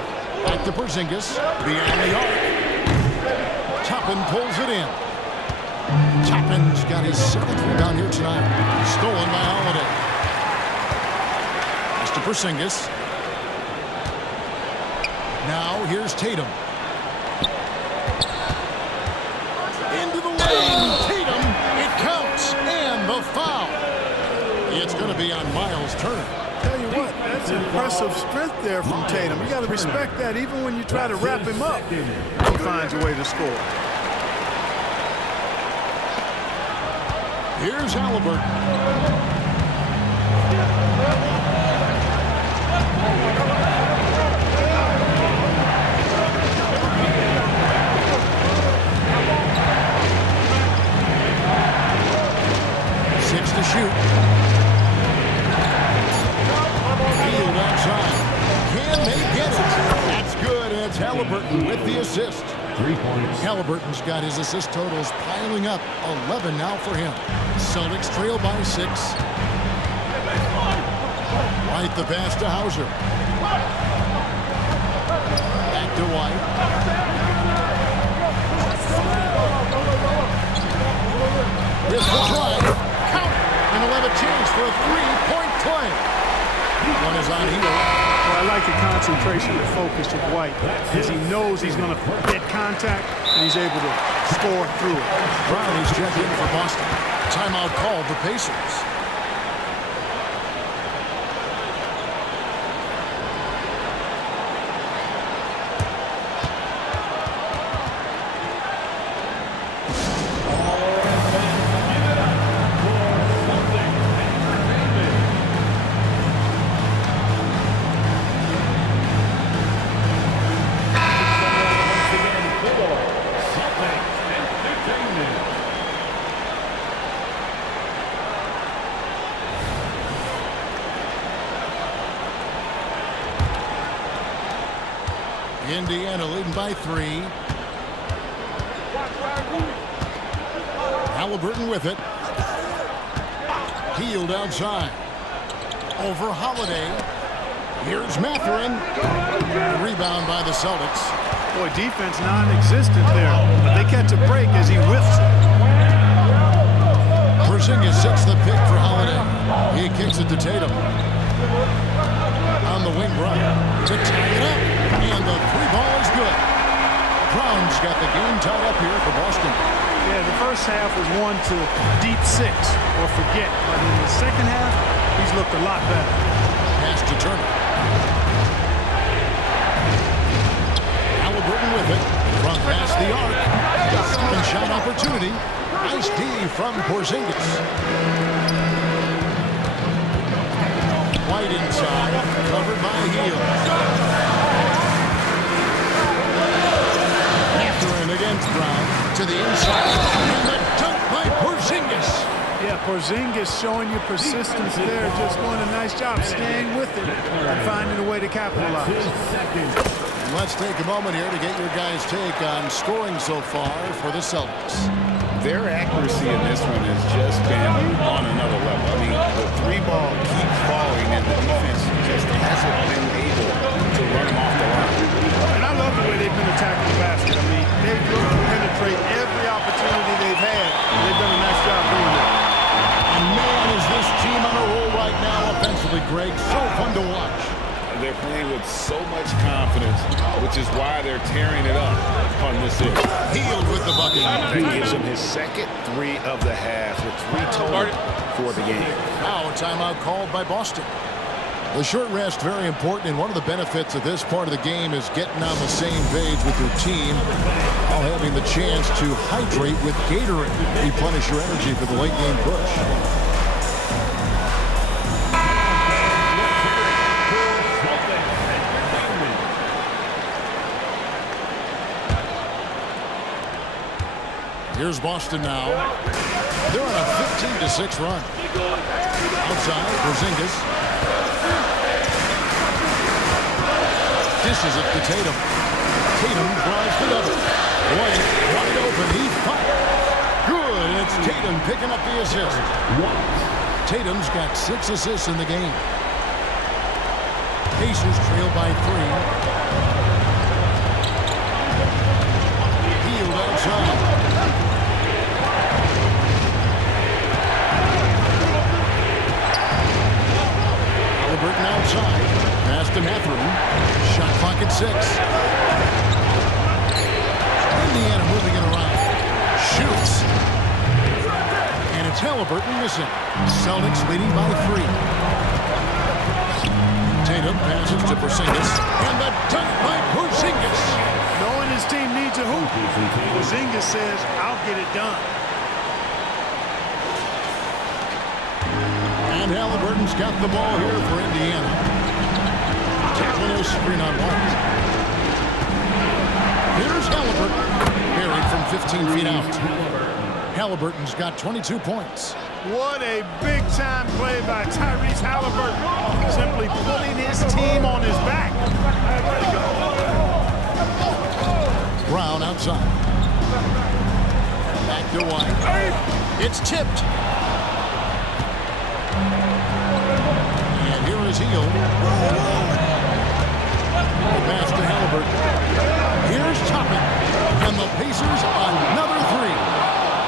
Back to Porzingis. Beyond the arc. Toppin pulls it in. Toppin's got his 7th rebound here tonight. Stolen by Holiday. Pass to Porzingis. Now here's Tatum. Into the lane. Tatum. It counts. And the foul. It's going to be on Miles Turner. Tell you what, that's impressive strength there from Tatum. You got to respect that. Even when you try to wrap him up, he finds a way to score. Here's Halliburton. 6 to shoot. Field outside. Can they get it? That's good, and it's Halliburton with the assist. 3 points. Halliburton's got his assist totals piling up. 11 now for him. Celtics trail by 6. White the pass to Hauser. Back to White. Here's the drive. Count it. And he'll have a chance for a 3-point play. One is on heel. Well, I like the concentration and focus of White, as he knows he's going to get contact, and he's able to score through it. Brown is checked in for Boston. Timeout called the Pacers. Indiana leading by 3. Halliburton with it. Healed outside. Over Holiday. Here's Mathurin. Rebound by the Celtics. Boy, defense non-existent there, but they catch a break as he whiffs it. Porzingis sets the pick for Holiday. He kicks it to Tatum. On the wing run to tie it up. And the 3-ball is good. Brown's got the game tied up here for Boston. Yeah, the first half was 1 to deep 6 or forget. But in the second half, he's looked a lot better. Pass to Turner. Halliburton with it. From past the arc. Second shot opportunity. Nice D from Porzingis. White inside. Covered by Hield. Mathurin against Brown. To the inside. And the dunk by Porzingis. Yeah, Porzingis showing you persistence there. Just doing a nice job staying with it and finding a way to capitalize. Let's take a moment here to get your guys' take on scoring so far for the Celtics. Their accuracy in this one has just been on another level. I mean, the 3-ball keeps falling, and the defense just hasn't been able to run them off the line. And I love the way they've been attacking the basket. I mean, they've looked to penetrate every opportunity they've had. They've done a nice job doing that. And man, is this team on a roll right now offensively, Greg. So fun to watch. They're playing with so much confidence, which is why they're tearing it up on this end. Hield with the bucket. That gives him his second 3 of the half, with 3 total for the game. Now a timeout called by Boston. The short rest very important, and one of the benefits of this part of the game is getting on the same page with your team while having the chance to hydrate with Gatorade. Replenish your energy for the late game push. Here's Boston now. They're on a 15-6 run. Outside, Porzingis. Dishes it to Tatum. Tatum drives the double. White wide open. He fired. Good, and it's Tatum picking up the assist. Tatum's got 6 assists in the game. Pacers trail by 3. Hield outside. Halliburton outside. Pass to Mathurin. Shot clock at 6. Indiana moving it around. Shoots. And it's Halliburton missing. Celtics leading by 3. Porzingis. And the dunk by Porzingis. Knowing his team needs a hoop, Porzingis says, I'll get it done. And Halliburton's got the ball here for Indiana. Tackling a screen on White. Here's Halliburton. Buried from 15 feet out. Halliburton's got 22 points. What a big-time play by Tyrese Halliburton. Simply putting his team on his back. Brown outside. Back to White. It's tipped. And here is Hield. The pass to Halliburton. Here's Toppin. And the Pacers another three.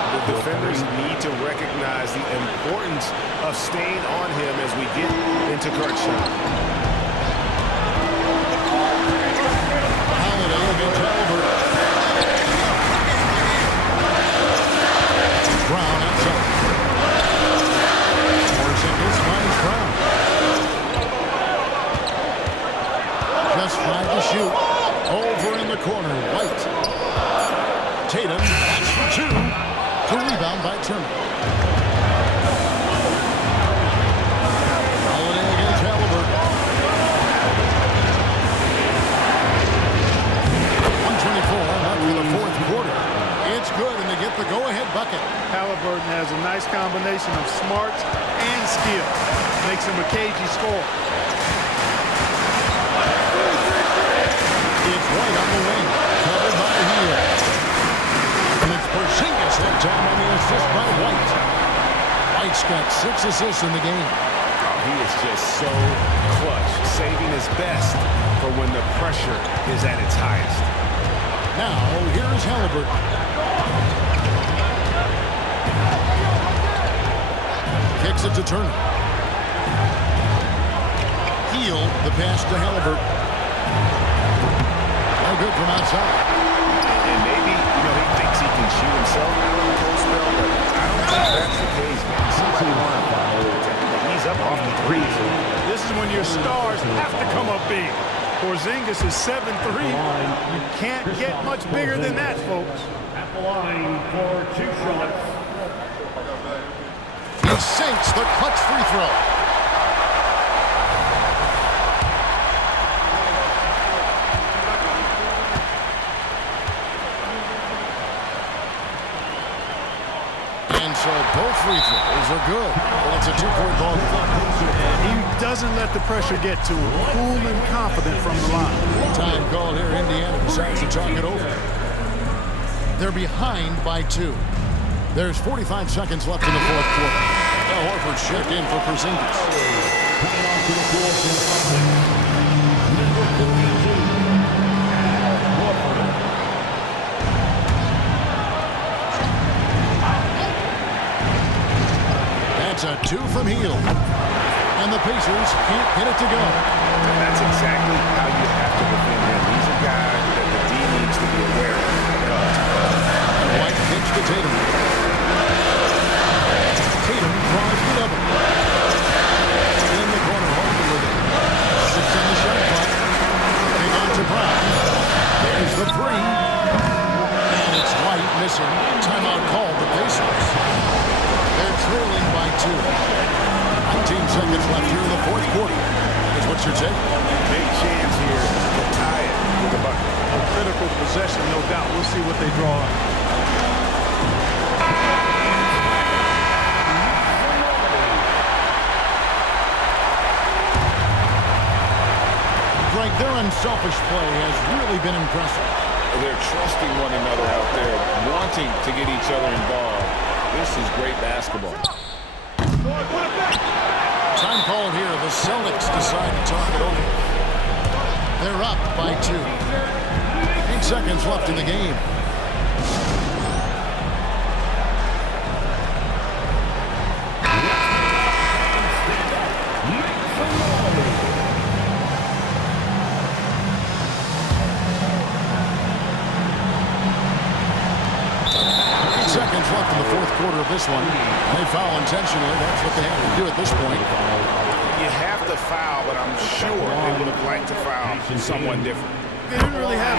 The defenders need to recognize the importance of staying on him as we get into crunch time. Holiday against Halliburton. Brown outside. Porzingis finds Brown. Just 5 to shoot. Over in the corner, White. Tatum, that's for 2. To rebound by Turner. Holiday against Halliburton. 124 left for the fourth quarter. It's good, and they get the go-ahead bucket. Halliburton has a nice combination of smarts and skill. Makes him a cagey scorer. It's White on the wing, covered by Hield. And it's Porzingis that time on the assist by White. White's got 6 assists in the game. Oh, he is just so clutch, saving his best for when the pressure is at its highest. Now, here's Halliburton. Kicks it to Turner. Hield, the pass to Halliburton. No good from outside. And maybe, he thinks he can shoot himself out of the post spell, but I don't think that's the case. Somebody want to ease up off the threes. This is when your stars have to come up big. Porzingis is 7'3". You can't get much bigger than that, folks. At the line for 2 shots. He sinks the clutch free throw. And so both free throws are good. Well, it's a 2-point ball game. He doesn't let the pressure get to him. Cool and confident from the line. Time called here. Indiana decides to talk it over. They're behind by 2. There's 45 seconds left in the fourth quarter. Al Horford checked in for Porzingis. Coming onto the court number 32, Al Horford. That's a 2 from Hield. And the Pacers can't get it to go. And that's exactly how you have to defend him. He's a guy that the D needs to be aware of. And White kicks to Tatum. Tatum tries the double. In the corner, Horford with it. 6 on the shot clock. Hang on to Brown. There's the 3. And it's White missing. Timeout called the Pacers. They're trailing by 2. 19 seconds left here in the fourth quarter. Is what you're taking. Big chance here to tie it with a bucket. A critical possession, no doubt. We'll see what they draw up. Greg, their unselfish play has really been impressive. They're trusting one another out there, wanting to get each other involved. This is great basketball. Time called here. The Celtics decide to talk it over. They're up by 2. 8 seconds left in the game. Seconds left in the fourth quarter of this one. They foul intentionally. That's what they have to do at this point. You have the foul, but I'm sure they would have liked to foul someone different. They didn't really have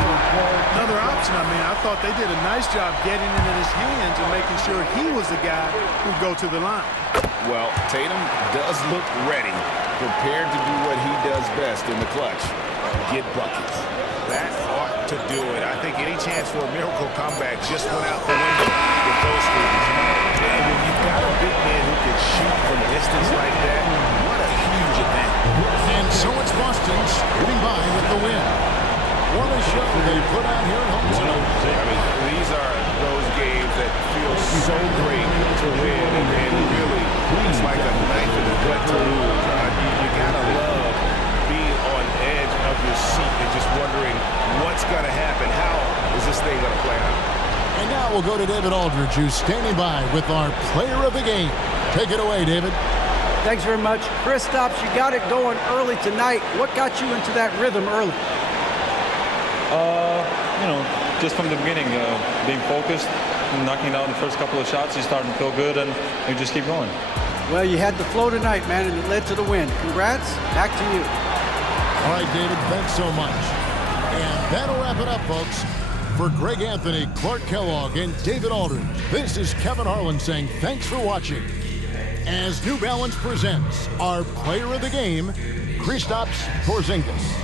another option. I mean, I thought they did a nice job getting it in his hands and making sure he was the guy who'd go to the line. Well, Tatum does look ready, prepared to do what he does best in the clutch, get buckets. That ought to do it. I think any chance for a miracle comeback just went out the window with those threes. And when you've got a big man who can shoot from distance like that, what a huge event. And so it's Boston scooting by with the win. What a show they put out here at home tonight. I mean, these are those games that feel so great to win, and really, it's like a knife in the gut to lose. You gotta love being on edge of your seat and just wondering what's gonna happen. How is this thing gonna play out? And now we'll go to David Aldridge, who's standing by with our player of the game. Take it away, David. Thanks very much. Kristaps, you got it going early tonight. What got you into that rhythm early? Just from the beginning, being focused, knocking down the first couple of shots, you start to feel good, and you just keep going. Well, you had the flow tonight, man, and it led to the win. Congrats. Back to you. All right, David, thanks so much. And that'll wrap it up, folks. For Greg Anthony, Clark Kellogg, and David Aldridge, this is Kevin Harlan saying thanks for watching. As New Balance presents our player of the game, Kristaps Porzingis.